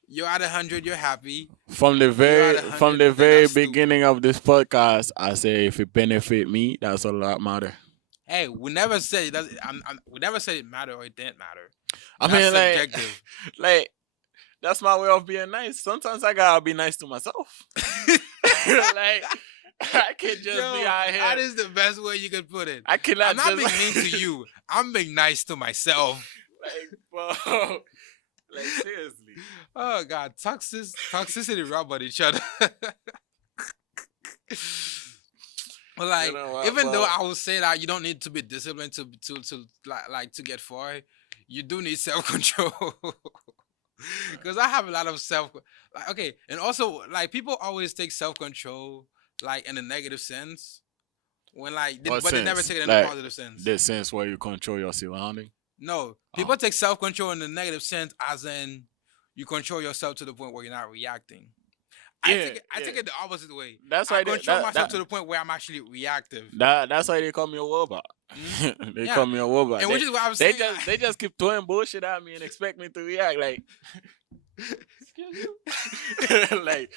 you're at 100, you're happy. From the You're very at 100, from the then very that's stupid. beginning of this podcast, I say if it benefit me, that's all that matter. Hey, we never said it doesn't. We never said it mattered or it didn't matter. I That's mean, like, subjective. like that's my way of being nice. Sometimes I gotta be nice to myself. Like, I can't just Yo, be out here. that is the best way you could put it. I cannot I'm not just being mean to you. I'm being nice to myself. Like, bro, like seriously. Oh God, toxicity rub on each other. But like, You know what, even though bro? I would say that you don't need to be disciplined to like to get far, you do need self control. Because I have a lot of okay, and also like people always take self control like in a negative sense when like, What but they never sense? take it in Like, a positive sense. This sense where you control your surrounding. No, people take self control in the negative sense, as in you control yourself to the point where you're not reacting. I take it the opposite way. That's I why control myself to the point where I'm actually reactive. that's why they call me a robot. They Yeah. call me a robot. And They, which is what I'm they saying. just they just keep throwing bullshit at me and expect me to react like like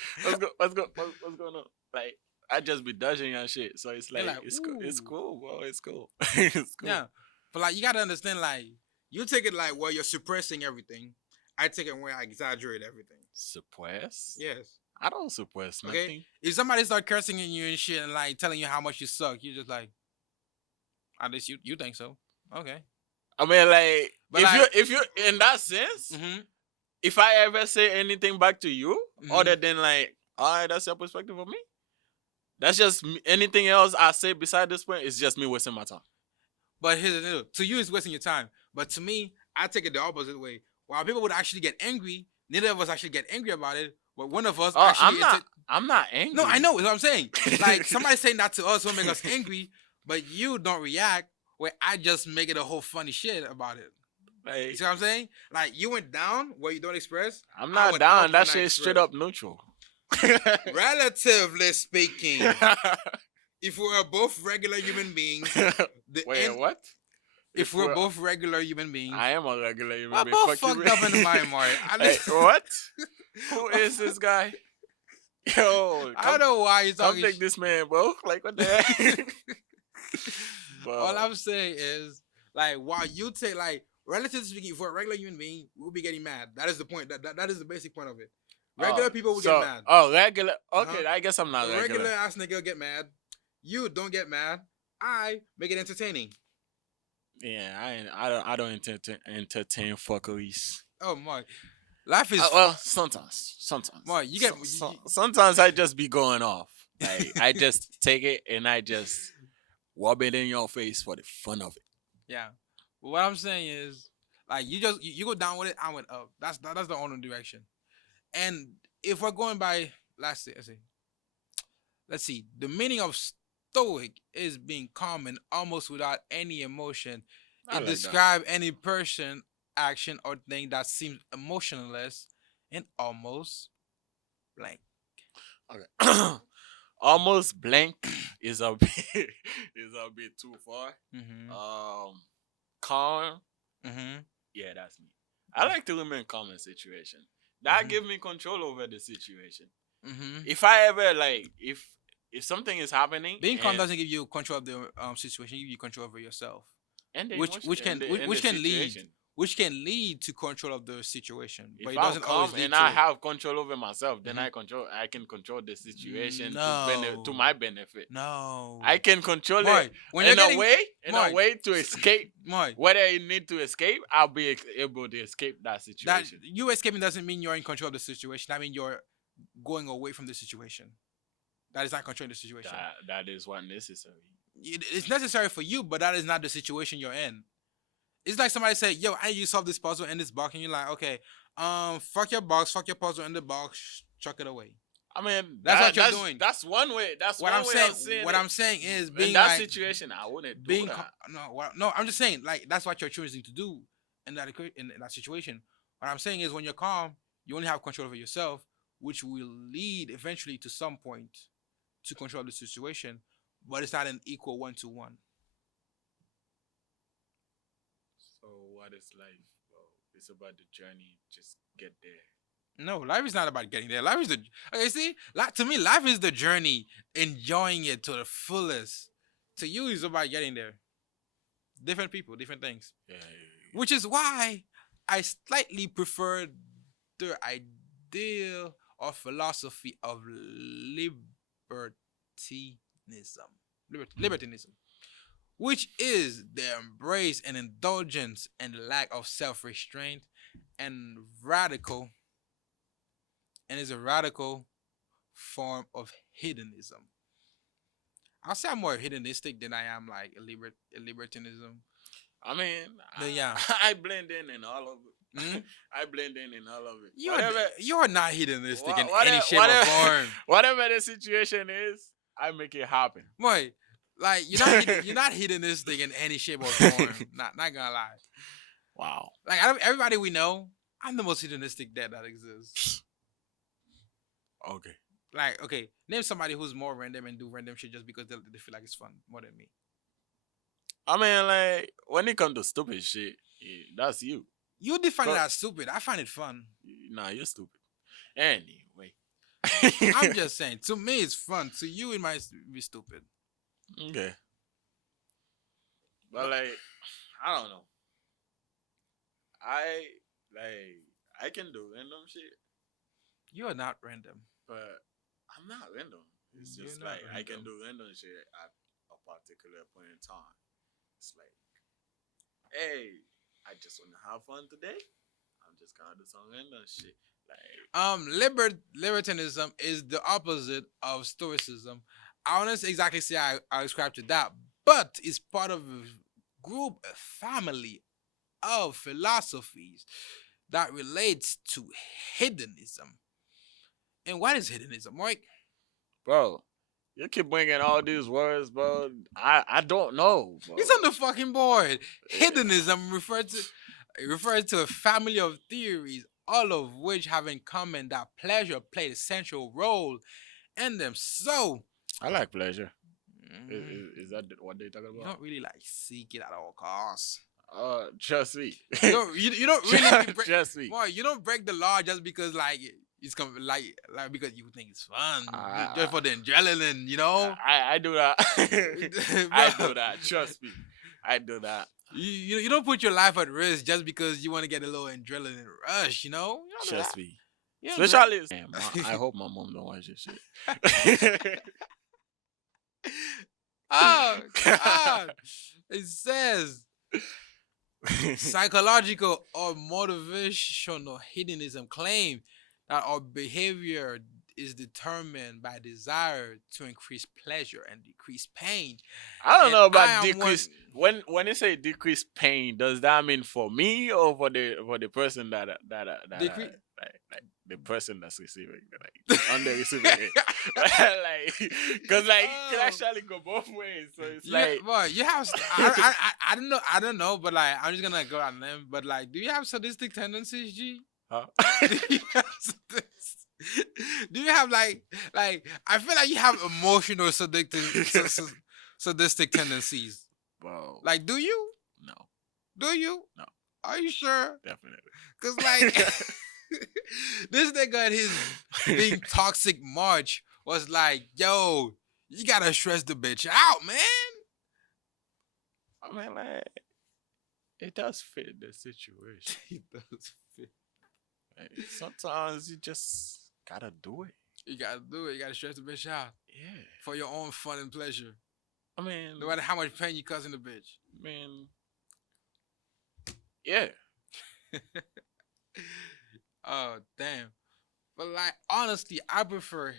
what's going on? Like I just be dodging and shit. So it's They're like, like, it's "Ooh." cool, bro. It's cool. It's cool. Yeah, but like you gotta understand, like you take it like where you're suppressing everything. I take it where I exaggerate everything. Suppress? Yes. I don't suppress Okay. nothing. If somebody start cursing at you and shit and like telling you how much you suck, you're just like, at least you think so. Okay. I mean, like, But if you in that sense, Mm-hmm. if I ever say anything back to you, Mhm. other than like, all right, that's your perspective of me. That's just me. Anything else I say beside this point is just me wasting my time. But here's the deal. To you, it's wasting your time. But to me, I take it the opposite way. While people would actually get angry, neither of us actually get angry about it. But one of us Oh, actually. I'm not angry. No, I know. Is what I'm saying. Like somebody saying that to us will make us angry, but you don't react. Where I just make it a whole funny shit about it. You Like, see what I'm saying? Like you went down where you don't express. I'm I not went down. up That when I shit is straight express. up neutral. Relatively speaking, if we are both regular human beings, Wait, what? if we're both regular human beings, I am a regular human we're being. both Fuck you, fucked up in the man. mind, Mario. Hey, what? Who is this guy? Yo, I don't know why he's come talking. take this man, bro. Like, what the heck? Bro. All I'm saying is, like, while you take, like, relatively speaking, for a regular human being, we'll be getting mad. That is the point. That is the basic point of it. Regular people will get mad. Oh, regular. Okay, Uh-huh. I guess I'm not A regular. regular ass nigga will get mad. You don't get mad. I make it entertaining. Yeah, I don't entertain fuckeries. Oh my, life is Well, sometimes. Mark, you get- Sometimes I just be going off. Like I just take it and I just rub it in your face for the fun of it. yeah. But what I'm saying is, like, you go down with it, I went up. That's the only direction. And if we're going by, let's see, the meaning of stoic is being calm and almost without any emotion. I It like that. describes any person, action, or thing that seems emotionless and almost blank. Okay. Almost blank is a bit too far. Mm-hmm. Calm. Mm-hmm. Yeah, that's me. I like to remain calm in situation. That Mhm. give me control over the situation. Mm-hmm. If I ever if if something is happening Being calm and doesn't give you control of the situation. It gives you control over yourself, the which emotion which can and which, the which can lead situation. which can lead to control of the situation, but If it I'm doesn't calm always lead and to I it. have control over myself, then Mhm. I can control the situation to No, my benefit. no, I can control it Moy. When you're getting in a Moy, way to escape. Moy, Whether you need to escape, I'll be able to escape that that situation. you escaping doesn't mean you're in control of the situation. I mean you're going away from the situation. That is not controlling the situation. That is what necessary. It's necessary for you, but that is not the situation you're in. It's like somebody say, "Yo, I need you to solve this puzzle in this box," and you're like, "Okay, fuck your box, fuck your puzzle in the box, chuck it away." I mean, That's what you're doing. that's one way. That's What one I'm way saying, of seeing what it. I'm saying is In being that like situation, I wouldn't do being that. no. I'm just saying like that's what you're choosing to do in that situation. What I'm saying is when you're calm, you only have control over yourself, which will lead eventually to some point to control the situation, but it's not an equal 1-to-1. So what is life? Well, it's about the journey. Just get there. No, life is not about getting there. Life is the okay. See, like to me, life is the journey, enjoying it to the fullest. To you, it's about getting there. Different people, different things. Yeah. Which is why I slightly prefer the idea or philosophy of libertinism. Libertinism, which is the embrace and indulgence and lack of self-restraint and radical and is a radical form of hedonism. I'll say I'm more hedonistic than I am like a libertinism. I mean, But yeah. I blend in all of it. Mhm. I blend in all of it. You're not hedonistic in whatever, any shape or form. whatever the situation is, I make it happen. Boy, like you're not hedonistic in any shape or form. Not gonna lie. Wow. Like out of everybody we know, I'm the most hedonistic that exists. Okay. Like, okay, name somebody who's more random and do random shit just because they feel like it's fun more than me. I mean, like when it comes to stupid shit, that's you. You define it Co- as stupid. I find it fun. Nah, you're stupid. Anyway. I'm just saying. To me, it's fun. To you, it might be stupid. Okay. But like, I don't know. I can do random shit, You are not random. but I'm not random. It's You're just not like I can random. do random shit at a particular point in time. It's like, hey, I just want to have fun today. I'm just gonna do some random shit. Like, Libertinism is the opposite of Stoicism. I don't exactly say I ascribe to that, but it's part of a group, a family of philosophies that relates to hedonism. And what is hedonism, Mike? bro, you keep bringing all these words, bro. I don't know, bro. He's on the fucking board. Hedonism refers to a family of theories, all of which have in common that pleasure played a central role in them. So, I like pleasure. mm, Is that what they talking you about? don't really like seek it at all costs. Trust me. You don't really break, Trust me. boy, you don't break the law just because like it's like because you think it's fun, just for the adrenaline, you know. I do that. I Bro, do that. Trust me. I do that. you don't put your life at risk just because you want to get a little adrenaline rush, you know. You don't do Trust that. me. You don't do that. Especially, I hope my mom don't watch this shit. Oh God! It says psychological or motivational hedonism claim that our behavior is determined by desire to increase pleasure and decrease pain. I don't And know I about am decrease. When you say decrease pain, does that mean for me or for the person Decrease- like the person that's receiving like on the receiving end? Like, cause like it can Oh. actually go both ways. So it's Yeah, like boy, you have. I don't know, but like, I'm just gonna go on them. But like, do you have sadistic tendencies, G? huh? Do you have do you have like I feel like you have emotional sadistic tendencies. Bro, Like, do you? no, Do you? No. Are you sure? definitely. Cause like this nigga at his being toxic march was like, yo, You gotta stress the bitch out, man. I mean, like, it does fit the situation. He does fit. Like, sometimes you just gotta do it. You gotta do it. You gotta stress the bitch out Yeah. for your own fun and pleasure. I mean, No matter how much pain you causing the bitch. man, yeah. Oh damn. But like honestly, I prefer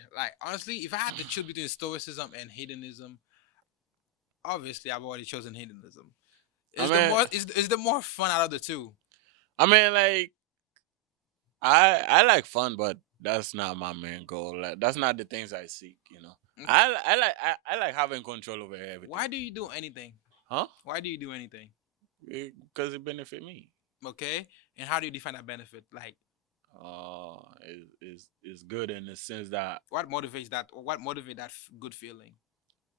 honestly, if I had to choose between stoicism and hedonism, obviously I've already chosen hedonism. I Is the mean, more is the more fun out of the two. I mean, like, I like fun, but that's not my main goal. Like, that's not the things I seek. You know, Okay. I like having control over everything. Why do you do anything? Huh? Why do you do anything? Because it benefit me. Okay. And how do you define that benefit? Like Is good in the sense that, what motivates that or what motivates that good feeling?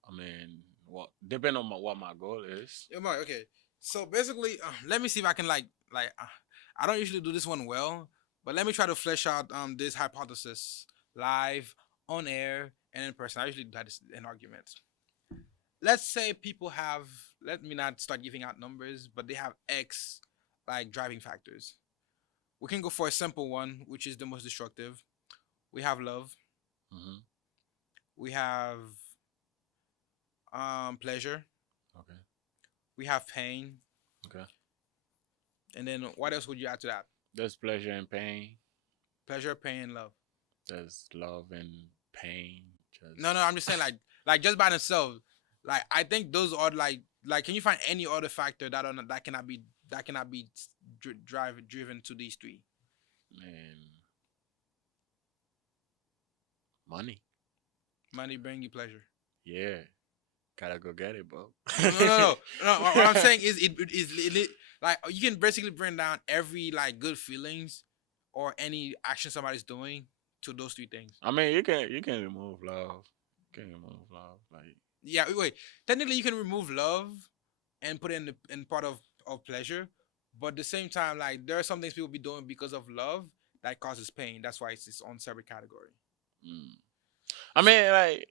I mean, what depend on what my goal is. Yeah, Mark, okay. So basically, let me see if I can I don't usually do this one well, but let me try to flesh out this hypothesis live, on air, and in person. I usually do that in arguments. Let's say people have, let me not start giving out numbers, but they have X like driving factors. We can go for a simple one, which is the most destructive. We have love. Mm-hmm. We have pleasure. Okay. We have pain. Okay. And then what else would you add to that? There's pleasure and pain. Pleasure, pain, and love. There's love and pain. Just No, I'm just saying like just by themselves. Like I think those are can you find any other factor that that cannot be driven to these three? man, money. Money bring you pleasure. Yeah, gotta go get it, bro. No. What I'm saying is like you can basically bring down every like good feelings or any action somebody's doing to those three things. I mean, you can remove love. You can remove love. Like, Yeah, wait. Technically, you can remove love and put it in part of pleasure, but at the same time, like there are some things people be doing because of love that causes pain. That's why it's its own separate category. mm. I mean, like,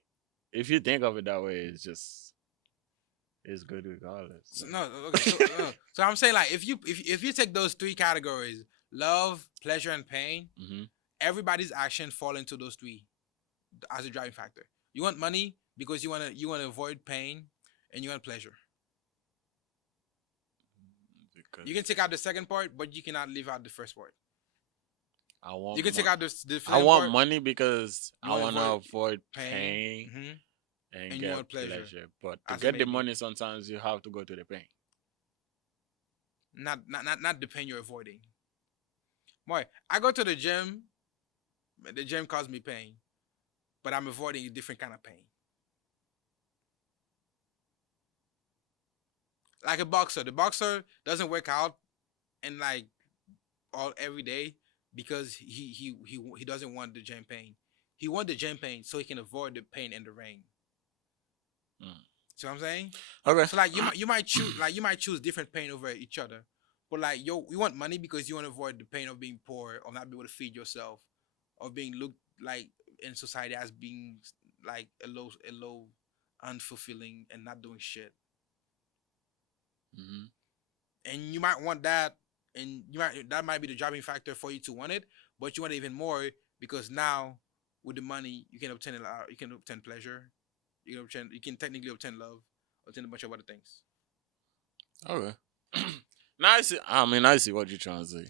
if you think of it that way, it's good regardless. So, Like. no, okay. So I'm saying like if you take those three categories, love, pleasure, and pain, Mm-hmm. everybody's action fall into those three as a driving factor. You want money because you wanna avoid pain, and you want pleasure. Because You can take out the second part, but you cannot leave out the first part. I want You can take out the I second want part. money because You I want want to to avoid avoid pain, pain and and you get want pleasure pleasure. But to as a get the maybe. money, sometimes you have to go to the pain. Not the pain you're avoiding. Boy, I go to the gym. The gym causes me pain, but I'm avoiding a different kind of pain. Like a boxer, the boxer doesn't work out and like all every day because he doesn't want the gym pain. He wants the gym pain so he can avoid the pain in the ring. Mm. See what I'm saying? Okay. So like you might choose different pain over each other. But like you want money because you want to avoid the pain of being poor or not be able to feed yourself, or being looked like in society as being like a low unfulfilling and not doing shit. Mm-hmm. And you might want that, and that might be the driving factor for you to want it, but you want it even more because now with the money you can obtain a lot, you can obtain pleasure, you can technically obtain love, obtain a bunch of other things. Okay. Now I see. I mean, I see what you're trying to say.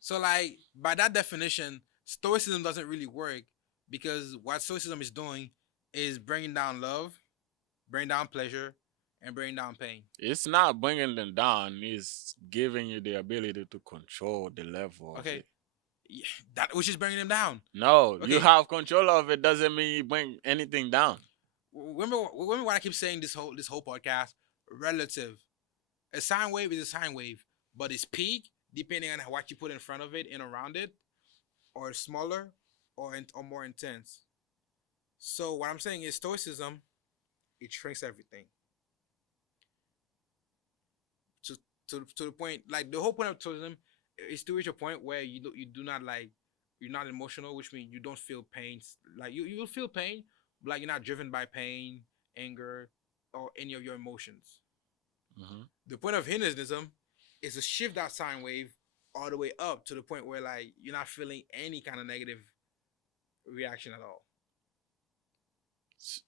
So like by that definition, stoicism doesn't really work because what stoicism is doing is bringing down love, bringing down pleasure, and bringing down pain. It's not bringing them down. It's giving you the ability to control the level of Okay, it. yeah, that which is bringing them down. No, you Okay, have control of it. Doesn't mean you bring anything down. remember what I keep saying this whole podcast. Relative. A sine wave is a sine wave, but its peak, depending on what you put in front of it and around it, or smaller, or more intense. So what I'm saying is stoicism, it shrinks everything to to the point. Like the whole point of stoicism is to reach a point where you do not like you're not emotional, which means you don't feel pain. Like you will feel pain, but like you're not driven by pain. anger, or any of your emotions. Mhm. The point of hedonism is to shift that sine wave all the way up to the point where like you're not feeling any kind of negative reaction at all.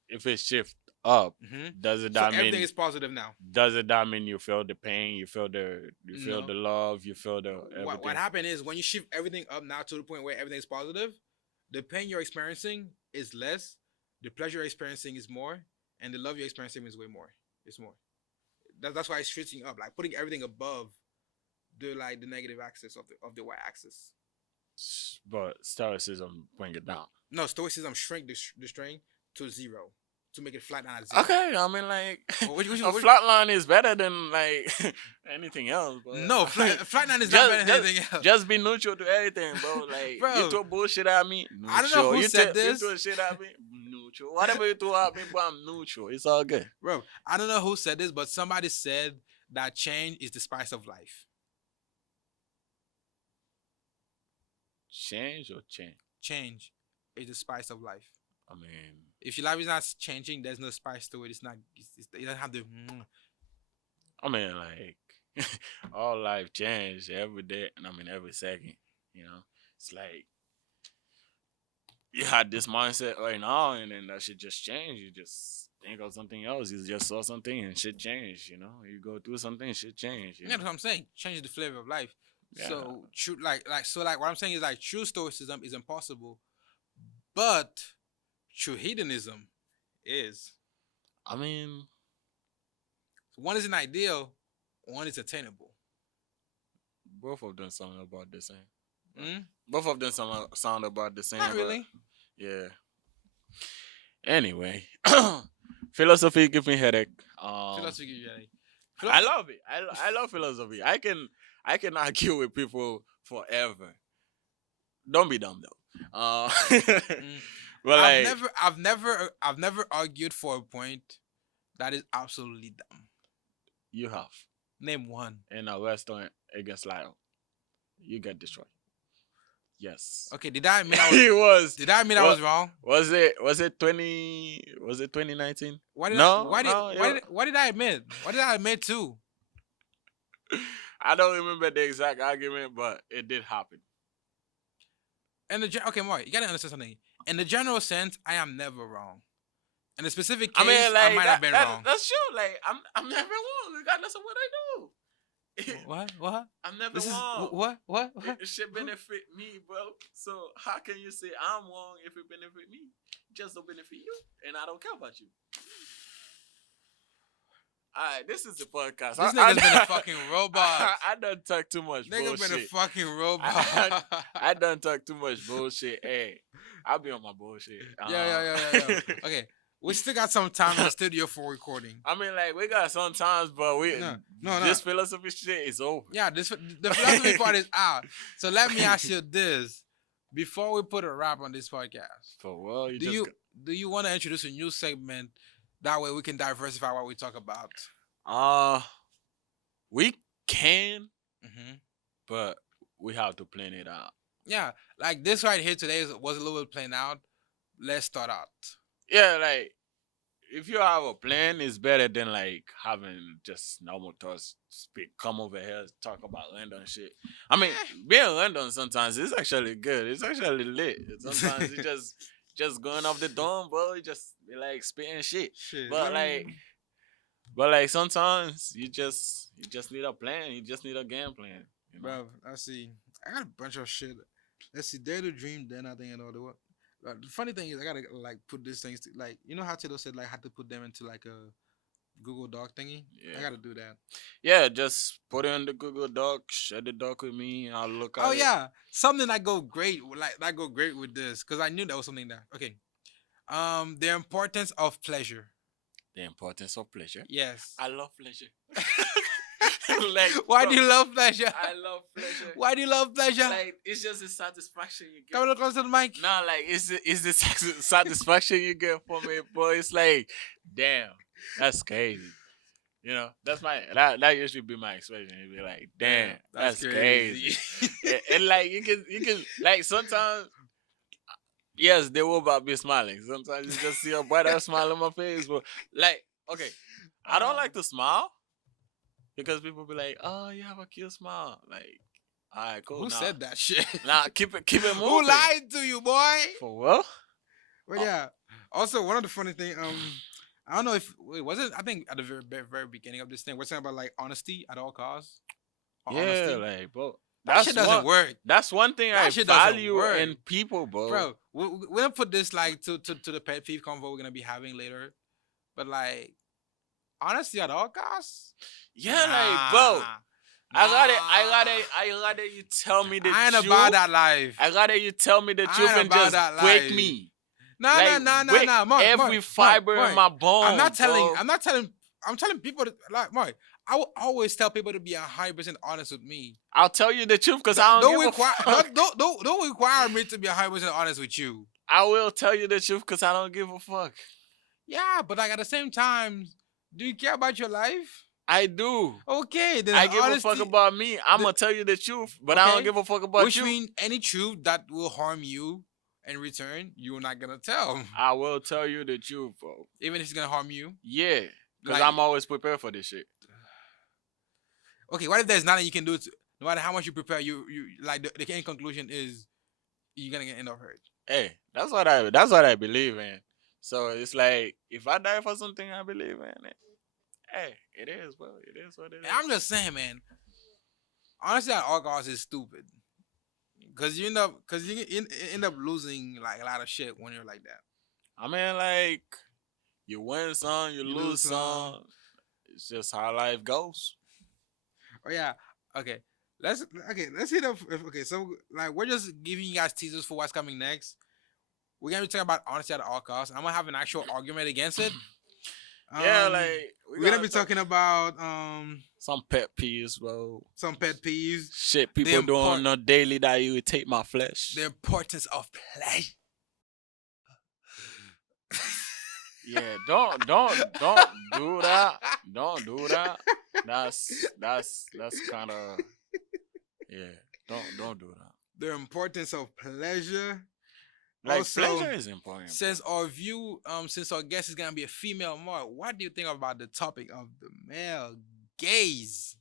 If it shift up, does it So that everything mean is positive now. does it that mean you feel the pain, you feel No. the love, you feel the What everything? happened is when you shift everything up now to the point where everything is positive, the pain you're experiencing is less, the pleasure you're experiencing is more, and the love you're experiencing is way more. It's more. That's why it's shifting up, like putting everything above the negative axis of the y-axis. But Stoicism bring it down. No, Stoicism shrink the string to zero to make it flat down at zero. Okay, I mean like Oh, a flat line is better than like anything else. But No, flat line is not better than anything else. Just be neutral to everything, bro. Like Bro, you throw bullshit at me, neutral. I don't know who said You this. throw shit at me, neutral. Whatever you throw at me, but I'm neutral. It's all good. Bro, I don't know who said this, but somebody said that change is the spice of life. Change or change? Change is the spice of life. I mean, If your life is not changing, there's no spice to it. It's not. It doesn't have the. like all life change every day, and I mean every second. You know, it's like you had this mindset right now, and then that shit just change. You just think of something else. You just saw something, and shit change. You know, you go through something, shit change. You Yeah, know? that's what I'm saying. Change the flavor of life. Yeah. So true, like what I'm saying is like true stoicism is impossible, but true hedonism is. I mean, One is an ideal, one is attainable. both of them sound about the same. Mm? Both of them sound about the same. Not but really. Yeah. Anyway, philosophy give me headache. Philosophy, Jenny. I love it. I love philosophy. I can argue with people forever. Don't be dumb though. But like, I've never argued for a point that is absolutely dumb. you have Name one. in a restaurant against Lyle, you get destroyed. Yes. Okay, did I admit He was. Did I admit I was wrong? Was it 2019? Why did No, I, no, what did I admit? What did I admit to? I don't remember the exact argument, but it did happen. Okay, Mark, you gotta understand something. In the general sense, I am never wrong. In a specific I case, mean, like, I might have been wrong. That's true. Like, I'm never wrong, regardless of what I do. What? I'm never This is wrong. what? It should benefit me, bro. So how can you say I'm wrong if it benefit me? Just don't benefit you, and I don't care about you. Alright, this is the podcast. This nigga's been a fucking robot. I done talk too much Nigga bullshit. been a fucking robot. I done talk too much bullshit. Hey, I'll be on my bullshit. Yeah. Okay, we still got some time in the studio for recording. I mean, like, we got some times, but No. this philosophy shit is over. Yeah, the philosophy part is out. So let me ask you this: before we put a wrap on this podcast, For well, do you want to introduce a new segment? That way we can diversify what we talk about. We can, Mm-hmm. but we have to plan it out. Yeah, like this right here today was a little bit plain out. Let's start out. Yeah, like, if you have a plan, it's better than like having just normal thoughts speak, come over here, talk about random shit. I mean, being random sometimes it's actually good. It's actually lit. Sometimes it's just going off the dome, bro. You just be like spitting shit. But like sometimes you just need a plan. You just need a game plan. You know? Bro, I see. I got a bunch of shit. Let's see. Dare to dream, then I think and all the what. The funny thing is, I gotta like put these things like you know how Taylor said like I had to put them into like a Google Doc thingy. Yeah. I gotta do that. Yeah, just put it in the Google Doc, share the doc with me. I'll look at it. Oh yeah, something that go great with this because I knew that was something that okay. The importance of pleasure. The importance of pleasure. Yes. I love pleasure. Like, Why do you love pleasure? I love pleasure. Why do you love pleasure? Like, it's just the satisfaction you get. Come a little closer to the mic. No, like, it's the satisfaction you get from it, boy. It's like, damn, that's crazy. You know, that's that usually be my expression. It'd be like, damn, that's crazy. and like you can like sometimes Yes, they will about be smiling. Sometimes you just see a brighter smile on my face, but like, okay, I don't like to smile because people be like, "Oh, you have a cute smile." Like, all right, cool. Who Nah, said that shit? nah, keep it Who moving. lied to you, boy? For what? But Oh, yeah. Also, one of the funny thing, I don't know if wait, was it? I think at the very beginning of this thing, we're talking about like honesty at all costs or yeah, honesty. like, bro, That shit doesn't work. That's one thing I That shit doesn't value work, in people, bro. bro. We're gonna put this like to the pet peeve convo we're gonna be having later. But like honesty at all costs, Yeah, like, bro, nah, I got it. nah. I got it. You tell me the I ain't truth. about that life. I got it. You tell me the I truth ain't and about just that break life. me. Nah, Like, break Mark, every fiber in my bone. I'm not telling. bro. I'm telling people to, like Mark. I will always tell people to be 100% honest with me. I'll tell you the truth because I don't give require a fuck. don't require me to be 100% honest with you. I will tell you the truth because I don't give a fuck. Yeah, but like at the same time, do you care about your life? I do. Okay, then I give honesty, a fuck about me. I'm the- gonna tell you the truth, but I don't okay, give a fuck about which you. means any truth that will harm you in return, you're not gonna tell, I will tell you the truth, bro. even if it's gonna harm you. Yeah, because Like, I'm always prepared for this shit. okay, what if there's nothing you can do? No matter how much you prepare, you like the end conclusion is you're gonna end up hurt. Hey, that's what I believe in. So it's like if I die for something I believe in it, hey, it is, bro. It is what it is. And I'm just saying, man. Honestly, at all costs is stupid. Cause you end up losing like a lot of shit when you're like that. I mean, like you win some, you You lose lose some. some. It's just how life goes. Oh yeah. Okay. Let's hit up. Okay, so like we're just giving you guys teasers for what's coming next. We're gonna be talking about honesty at all costs. I'm gonna have an actual argument against it. Yeah, like We're gonna be talking about some pet peeves, bro. some pet peeves, Shit people doing on a daily that irritate my flesh. the importance of pleasure. Yeah, don't do that. Don't do that. That's kind of yeah. Don't do that. The importance of pleasure. Like Also, pleasure is important. since our guest is gonna be a female, Mark, what do you think about the topic of the male gaze?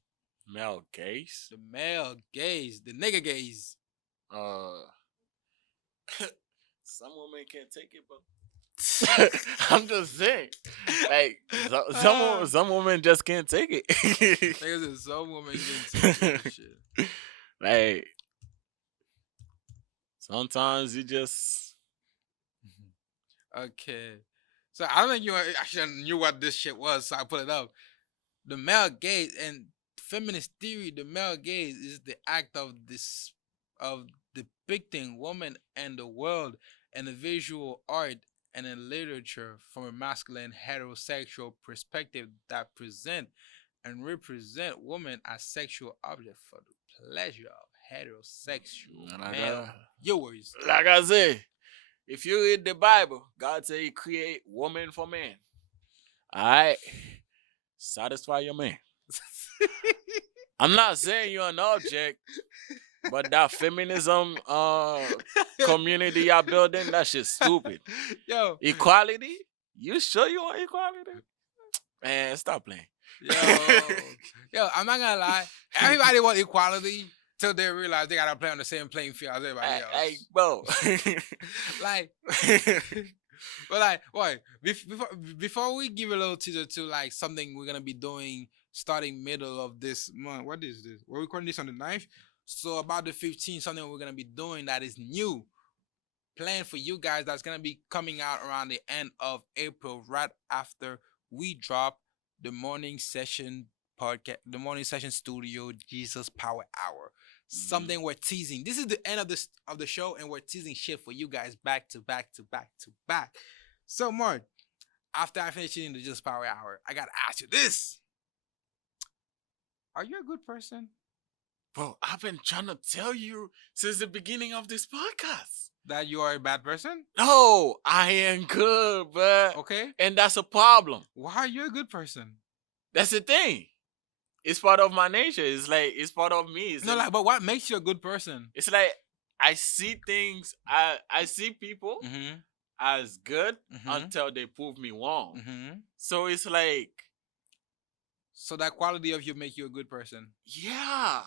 Male gaze. The male gaze, the nigga gaze. Some women can't take it, but I'm just saying, like some women just can't take it. Niggas and some women can take that shit. Like sometimes you just Okay. So I don't think you actually knew what this shit was, so I put it up. The male gaze and feminist theory, the male gaze is the act of depicting women and the world in the visual art and in literature from a masculine heterosexual perspective that present and represent women as sexual objects for the pleasure of heterosexual male viewers. like I say, if you read the Bible, God say He create woman for man. All right, satisfy your man. I'm not saying you're an object, but that feminism community y'all building, that shit's stupid. Yo, Equality? You sure you want equality? Man, stop playing. yo, I'm not gonna lie. Everybody want equality till they realize they gotta play on the same playing field as everybody else. Like, bro. Like, but like, what? Before we give a little teaser to like something we're gonna be doing starting middle of this month. What is this? We're recording this on the 9th. So about the 15th, something we're gonna be doing that is new. Plan for you guys that's gonna be coming out around the end of April, right after we drop the morning session podcast, the morning session studio Jesus Power Hour. Something we're teasing. This is the end of the show, and we're teasing shit for you guys back to back to back to back. So, Mark, after I finish eating the Jesus Power Hour, I gotta ask you this: are you a good person? Bro, I've been trying to tell you since the beginning of this podcast. That you are a bad person? No, I am good, bro. Okay. And that's a problem. Why are you a good person? That's the thing. It's part of my nature. It's like it's part of me. It's No, like, like, but what makes you a good person? it's like I see things. I see people Mm-hmm. as good Mm-hmm. until they prove me wrong. Mm-hmm. So it's like, So that quality of you make you a good person. yeah,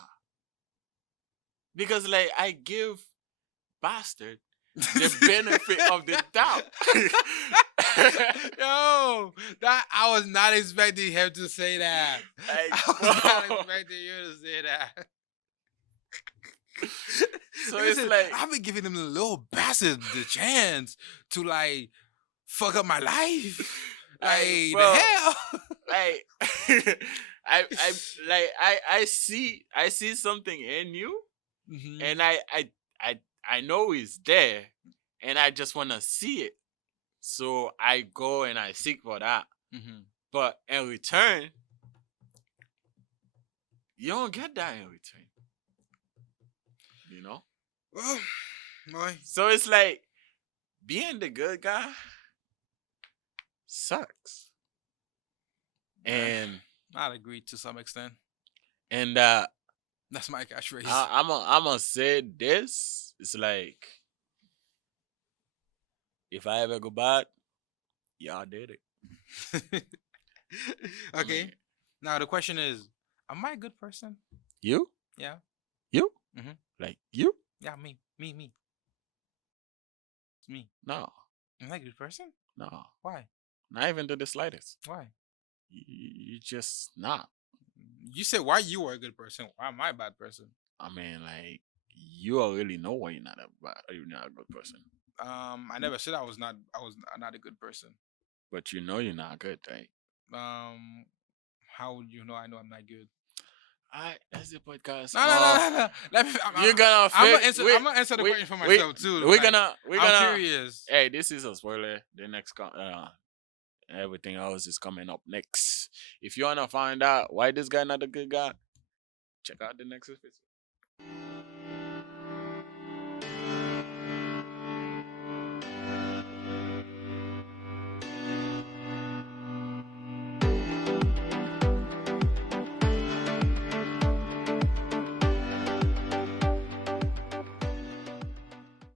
because like I give bastard the benefit of the doubt. Yo, that I was not expecting him to say that. Like, I was not bro. expecting you to say that. So Nigga it's said, like, I've been giving them the little bastard the chance to like fuck up my life. like, Like the bro, hell. like, I like I see something in you, and Mm-hmm. I I know it's there, and I just want to see it. So I go and I seek for that. Mm-hmm. But in return, you don't get that in return. You know? Well, boy, So it's like being the good guy sucks. And I'd agree to some extent. and That's my catchphrase. I'm gonna say this. It's like if I ever go bad, y'all did it. I Okay. mean, Now the question is, am I a good person? you, Yeah. you, Mm-hmm. like you, Yeah, me. It's me. no, Am I a good person? no, Why? not even to the slightest. Why? You just not. You said why you are a good person. Why am I a bad person? I mean, like you already know why you're not a good person, I never said I was not a good person. but you know you're not good, right? Um, how would you know I know I'm not good? Alright, that's the podcast. No. Let me. You're gonna fit. I'm gonna answer the question for We myself too. we're Like, gonna we're I'm gonna. curious. Hey, this is a spoiler. The next everything else is coming up next. If you wanna find out why this guy not a good guy, check out the next episode.